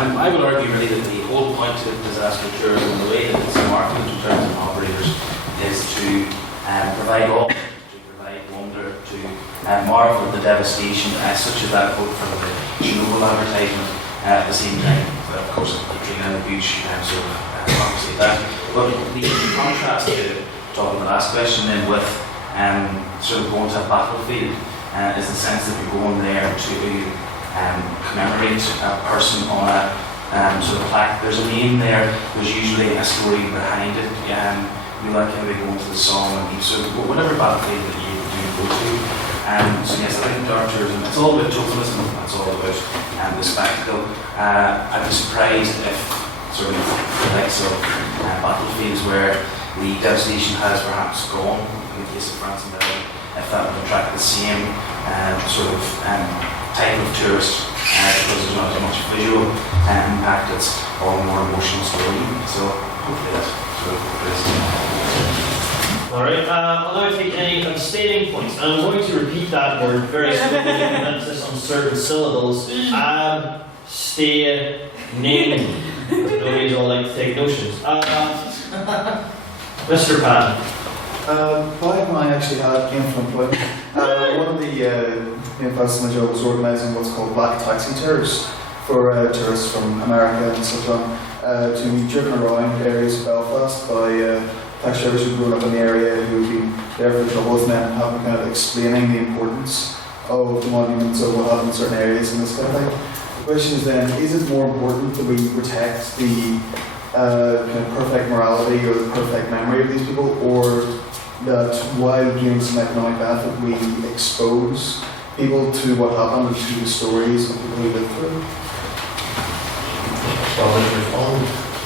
I would argue really that the whole point of disaster tourism, the way that it's marketed in terms of operators, is to provide awe, to provide wonder, to marvel at the devastation, such as that quote from the Chernobyl advertisement at the same time. But of course, Katrina and the huge sort of obviously that. But the contrast to talking the last question then with sort of going to a battlefield is the sense that you're going there to commemorate a person on a sort of plaque. There's a name there, there's usually a story behind it. You like how they go into the song and so whatever battlefield that you go to. So yes, I think dark tourism, it's all about tokenism, it's all about the spectacle. I'd be surprised if sort of the likes of battlefields where the devastation has perhaps gone, in the case of France and Belgium, if that would attract the same sort of type of tourist, because there's not as much visual impact, it's all more emotional story. So hopefully that's sort of Alright, I'll now take any abstaining points. And I'm going to repeat that word very slowly with emphasis on certain syllables. Abstaining. Nobody's all like to take notions. Mr. Patton. Five of mine actually came from employment. One of the main facets of my job was organising what's called black taxi tours for tourists from America and such on. to be driven around areas of Belfast by taxi drivers who've grown up in the area, who've been there for troubles, and then have been kind of explaining the importance of the monuments or what happens in certain areas and this kind of thing. The question is then, is it more important that we protect the kind of perfect morality or the perfect memory of these people, or that while gaining some economic benefit, we expose people to what happened and to the stories of people who lived through it?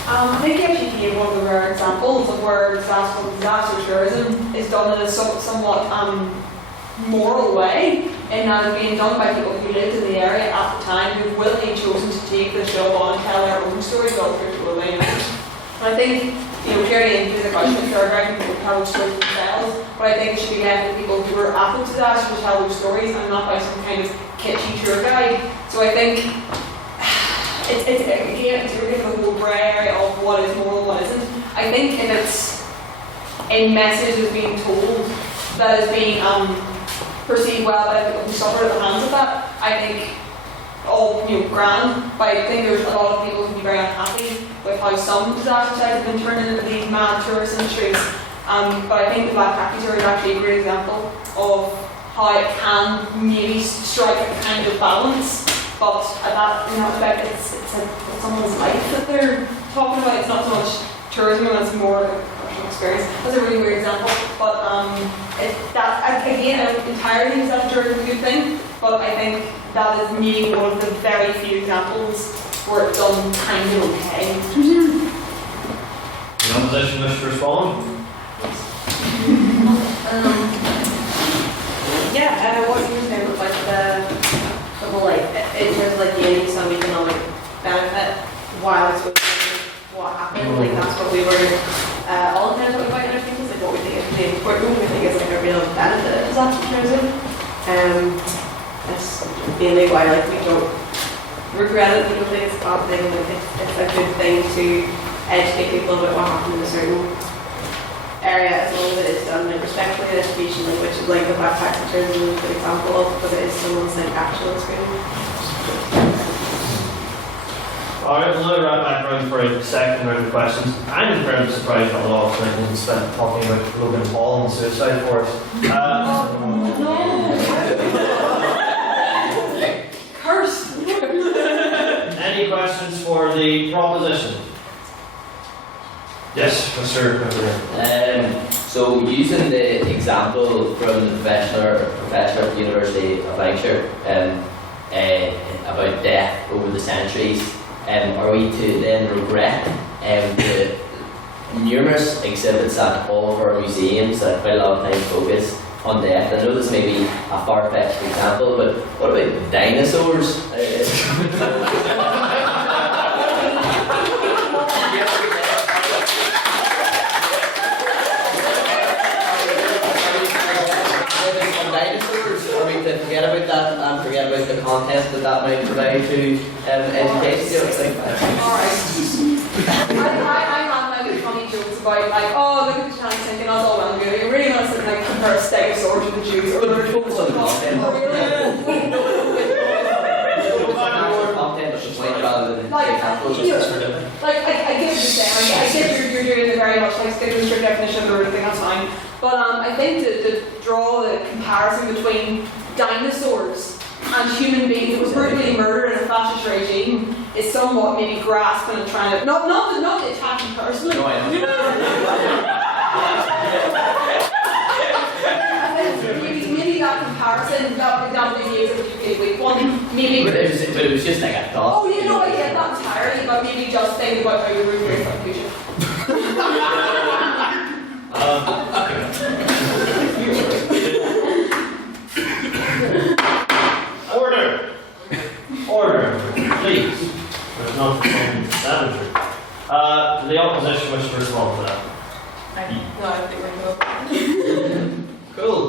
I think you actually gave one of the rare examples of where disaster tourism is done in a somewhat moral way, in that it's being done by people who lived in the area at the time, who've willingly chosen to take the job on and tell their own stories all through to a way. And I think, clearly in the question of tour guide, people tell those stories themselves, but I think it should be left with people who are at the disaster to tell those stories and not by some kind of kitschy tour guide. So I think it's really the whole grey area of what is moral, what isn't. I think if it's a message that's being told that is being perceived well by people who suffer at the hands of that, I think all grand. But I think there's a lot of people who be very unhappy with how some disaster sites have been turned into these mad tourist industries. But I think the Black Taxi Tour is actually a great example of how it can maybe strike a kind of balance. But at that, in that respect, it's someone's life that they're talking about. It's not so much tourism, it's more like a personal experience. That's a really weird example. But again, entirely disaster tourism is a good thing. But I think that is maybe one of the very few examples where it's done kind of okay. In opposition, wish to respond? What you were saying was like the whole in terms of gaining some economic benefit while it's what happened, that's what we were all kind of talking about in our things, what we think is really important, we think is a real benefit of disaster tourism. That's mainly why we don't regret it, we don't think it's a bad thing, it's a good thing to educate people about what happened in a certain area, as long as it is done respectfully and educationally, which is the Black Taxi Tourism is a good example of, but it is someone's actual experience. Alright, we'll now wrap back around for a second round of questions. I'm incredibly surprised that a lot of time didn't spend talking about Logan Paul and suicide for us. Curse! Any questions for the proposition? Yes, Mr. So using the example from the professor at the University of Lancashire about death over the centuries, are we to then regret the numerous exhibits at all of our museums that quite a lot of times focus on death? I know this may be a far-fetched example, but what about dinosaurs? To forget about that and forget about the content that might provide to education. Alright. I have funny jokes about look at the Titanic sinking, that's all well and good. You're really going to sit and compare a stegosaurus to the Jews or the Jews. I get what you're saying. I get you're doing it very much sticking to the strict definition of the word thing, that's fine. But I think to draw the comparison between dinosaurs and human beings that was brutally murdered in a fascist regime is somewhat maybe grasping and trying to not to attack them personally. No, I know. maybe that comparison that would be a weak one. Maybe. But it was just like a thought. Oh, I get that entirely, but maybe just think about how you rephrase that future. Order, please. There's not savagery. Do the opposition wish to respond to that? No, I think we're good. Cool.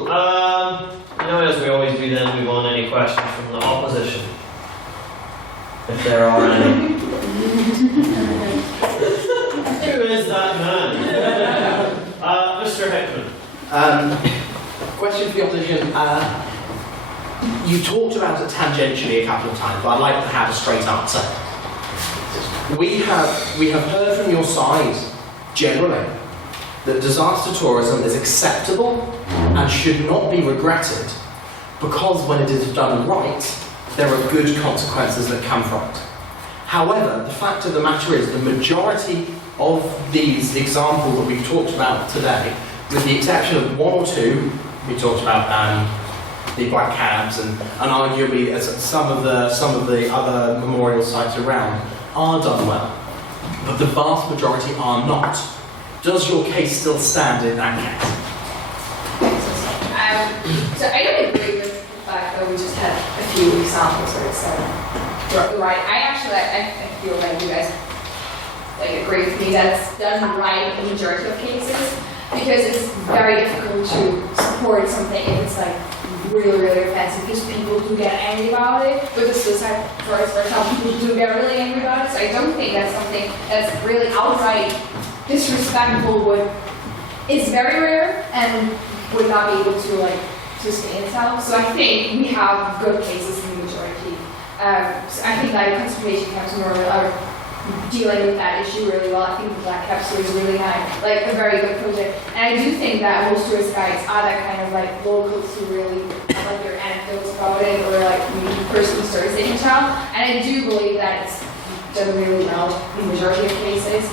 As we always do, then move on. Any questions from the opposition, if there are any? Who is that man? Mr. Hickman. Question for the opposition. You talked about it tangentially a couple of times, but I'd like to have a straight answer. We have heard from your side, generally, that disaster tourism is acceptable and should not be regretted because when it is done right, there are good consequences that come from it. However, the fact of the matter is the majority of these examples that we've talked about today, with the exception of one or two, we talked about the black cabs and arguably as some of the other memorial sites around are done well, but the vast majority are not. Does your case still stand in that case? So I don't agree with the fact that we just had a few examples where it's right. I feel like you guys agree with me that it's done right in the majority of cases, because it's very difficult to support something if it's really, really offensive, because people do get angry about it. With the suicide stories, for example, people do get really angry about it. So I don't think that's something that's really outright disrespectful. It's very rare and would not be able to sustain itself. So I think we have good cases in the majority. So I think conservation camps are dealing with that issue really well. I think the Black Cap story is really a very good project. And I do think that most tourist guides are that kind of locals who really have their anecdotes about it, or maybe personal stories they can tell. And I do believe that it's done really well in the majority of cases.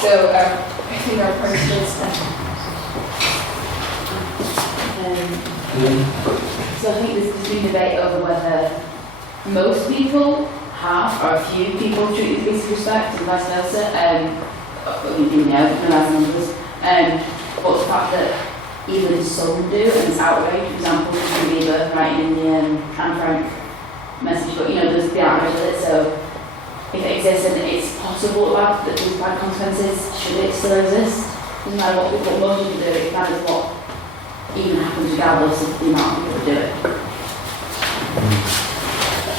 So I think our approach is So I think there's been debate over whether most people have, or a few people treat with disrespect, and vice versa. We do know, no less numbers. But the fact that even some do, and it's outrage. For example, Bieber writing in the Anne Frank message, but there's the outrage with it. So if it exists and it's possible that there's bad consequences, should it still exist? Doesn't matter what most people do, it matters what even happens regardless of the amount of people that do it.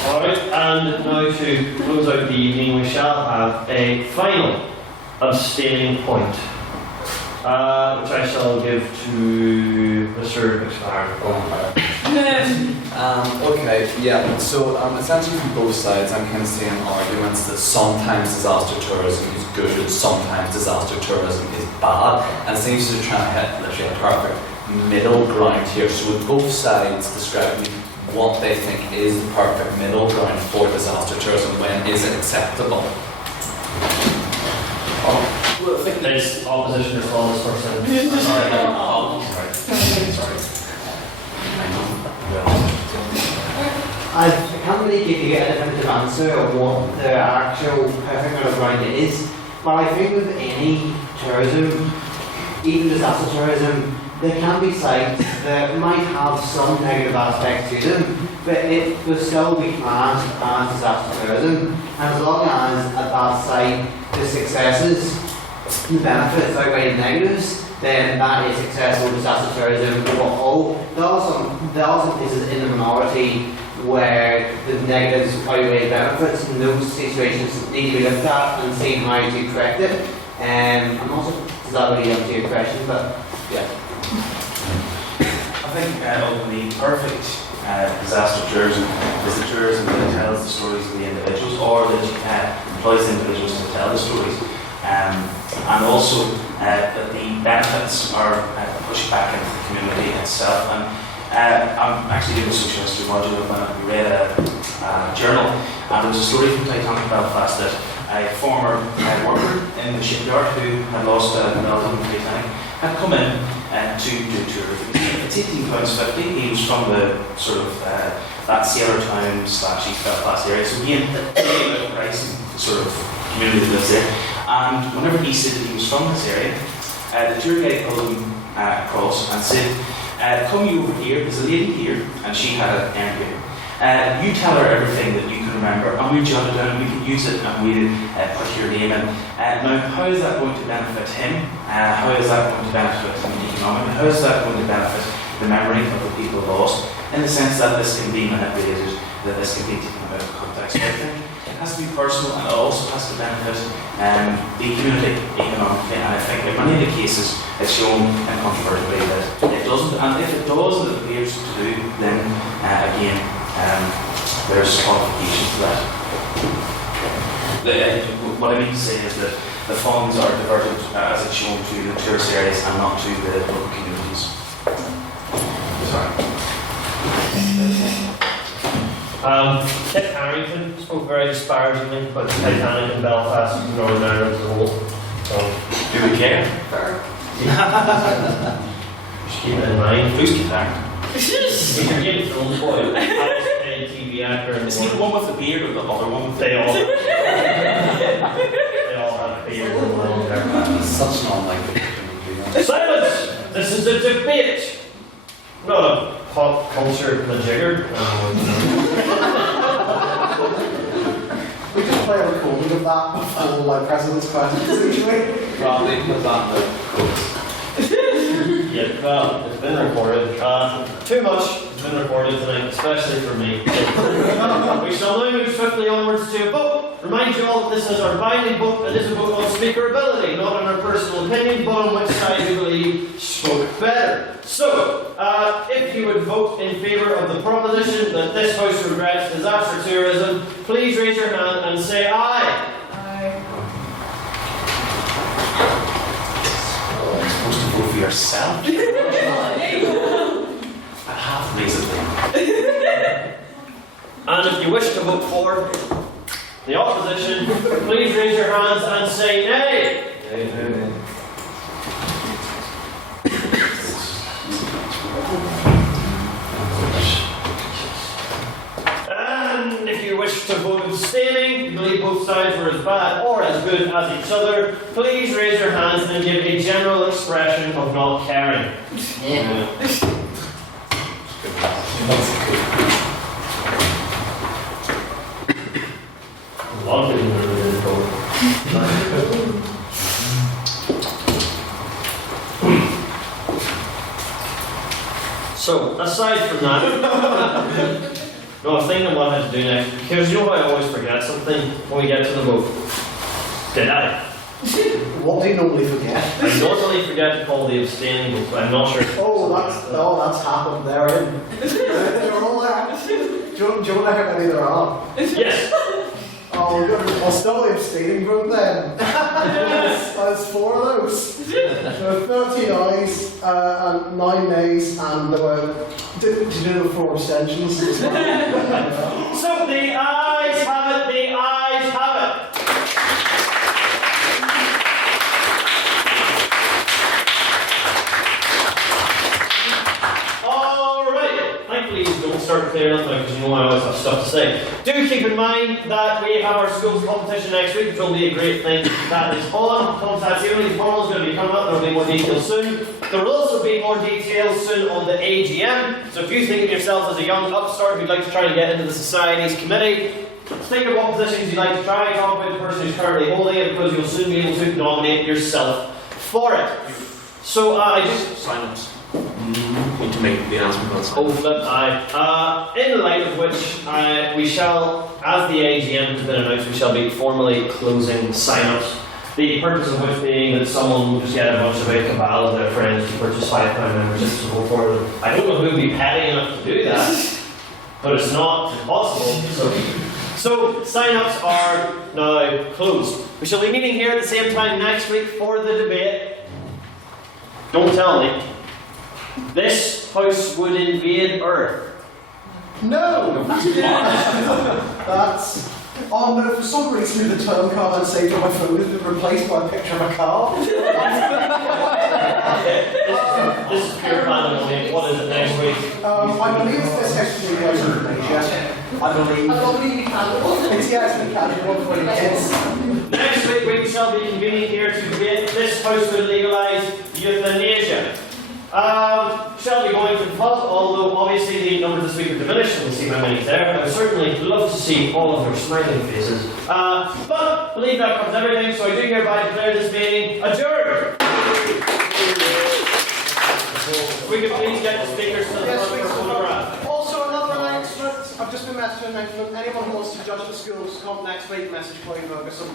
Alright, and now to close out the evening, we shall have a final abstaining point, which I shall give to Mr. McSparrow. Okay, yeah, so essentially from both sides I'm kind of seeing arguments that sometimes disaster tourism is good, sometimes disaster tourism is bad, and it seems to try to hit literally a perfect middle ground here. So with both sides describing what they think is the perfect middle ground for disaster tourism, when is it acceptable? Well, I think there's opposition as well as person. I can't really give you a definitive answer of what the actual perfect middle ground is, but I think with any tourism, even disaster tourism, there can be sites that might have some negative aspects to them, but it will still be classed as disaster tourism, and as long as at that site the successes, the benefits outweigh the negatives, then that is successful disaster tourism overall. There are some places in the minority where the negatives outweigh the benefits, and those situations need to be looked at and seen how to correct it. I'm also, does that really answer your question, but yeah. I think ultimately perfect disaster tourism is the tourism that tells the stories of the individuals, or that employs individuals to tell the stories, and also that the benefits are pushed back into the community itself. And I'm actually doing a social history module when we read a journal, and there was a story from Titanic Belfast that a former worker in the shipyard who had lost a relative in Titanic had come in to do a tour. It's £18.50. He was from the sort of that Sailor Town / East Belfast area, so he had a price in the sort of community that lives there. And whenever he said that he was from this area, the tour guide pulled him across and said, "Come you over here. There's a lady here, and she had an embryo. You tell her everything that you can remember, and we'll jot it down, and we can use it, and we'll put your name in. Now, how is that going to benefit him? How is that going to benefit him economically? How is that going to benefit the memory of the people lost? In the sense that this can be manipulated, that this can be taken out of context. I think it has to be personal, and it also has to benefit the community economically. And I think in many of the cases, it's shown incontrovertibly that it doesn't. And if it does, and it appears to do, then again, there's qualifications to that. what I mean to say is that the funds are diverted, as it's shown, to the tourist areas and not to the local communities. Sorry. Kit Harrington spoke very disparagingly about the Titanic in Belfast and Northern Ireland as a whole. So, do we care? Just keep it in mind. Who's Kit Harrington? He's your Game of Thrones boy, highest paid TV actor in the Is he the one with the beard or the other one? They all have beards and long hair. Such an unlikely. Silence! This is a debate, not a pop culture majigger. We just play a recording of that before like President's Questions usually. Probably put that in the quotes. Yeah, well, it's been recorded. Too much has been recorded tonight, especially for me. We shall now move swiftly onwards to a vote. Remind you all that this is our binding vote, and is a vote on speaker ability, not on our personal opinion, but on which side we believe spoke better. So, if you would vote in favour of the proposition that this House regrets disaster tourism, please raise your hand and say aye. You're supposed to vote for yourself. I have to raise it then. And if you wish to vote for the opposition, please raise your hands and say nay. And if you wish to vote abstaining, you believe both sides were as bad or as good as each other, please raise your hands and give a general expression of not caring. A lot of people are really cold. So, aside from that, no, I'm thinking what I had to do next, because you know I always forget something when we get to the vote. Did I? What do you normally forget? I normally forget to call the abstaining vote, but I'm not sure. That's happened there. They're all there. Do you want to know how many there are? Yes. I'll still be abstaining vote then. There's 4 of those. There were 13 ayes and 9 nays, and there were. Did you know the 4 abstentions as well? So the ayes have it, the ayes have it. Please don't start clearing up now because you know I always have stuff to say. Do keep in mind that we have our schools competition next week, which will be a great thing that is on. Contact Unity Formal is going to be coming up, there will be more details soon. There will also be more details soon on the AGM. So if you think of yourself as a young upstart who'd like to try and get into the Societies Committee, think of what positions you'd like to try, talk about the person who's currently holding it, because you'll soon be able to nominate yourself for it. So I just... Silence. Need to make the announcement on silence. Oh, flip, aye. In light of which, we shall, as the AGM has been announced, we shall be formally closing sign-ups. The purpose of which being that someone will just get a bunch of a cabal of their friends to purchase £5 memberships to vote for them. I don't know who would be petty enough to do that, but it's not impossible. So sign-ups are now closed. We shall be meeting here at the same time next week for the debate. Don't tell me. This house would invade Earth. No! That's... Oh no, for some reason the term card and saved on my phone has been replaced by a picture of a car. This is pure pandemonium. What is it next week? I believe it's this next week, euthanasia. I believe. It's been casual for the kids. Next week we shall be convening here to debate this house will legalise euthanasia. Shall be going to the pub, although obviously the numbers this week are diminished, and we'll see how many's there. I would certainly love to see all of your smiling faces. But I believe that covers everything, so I do hereby declare this meeting adjourned. If we could please get the speakers to the front for a photograph. Also another announcement. I've just been messaging an announcement. Anyone who wants to judge the schools, come next week, message Chloe Ferguson.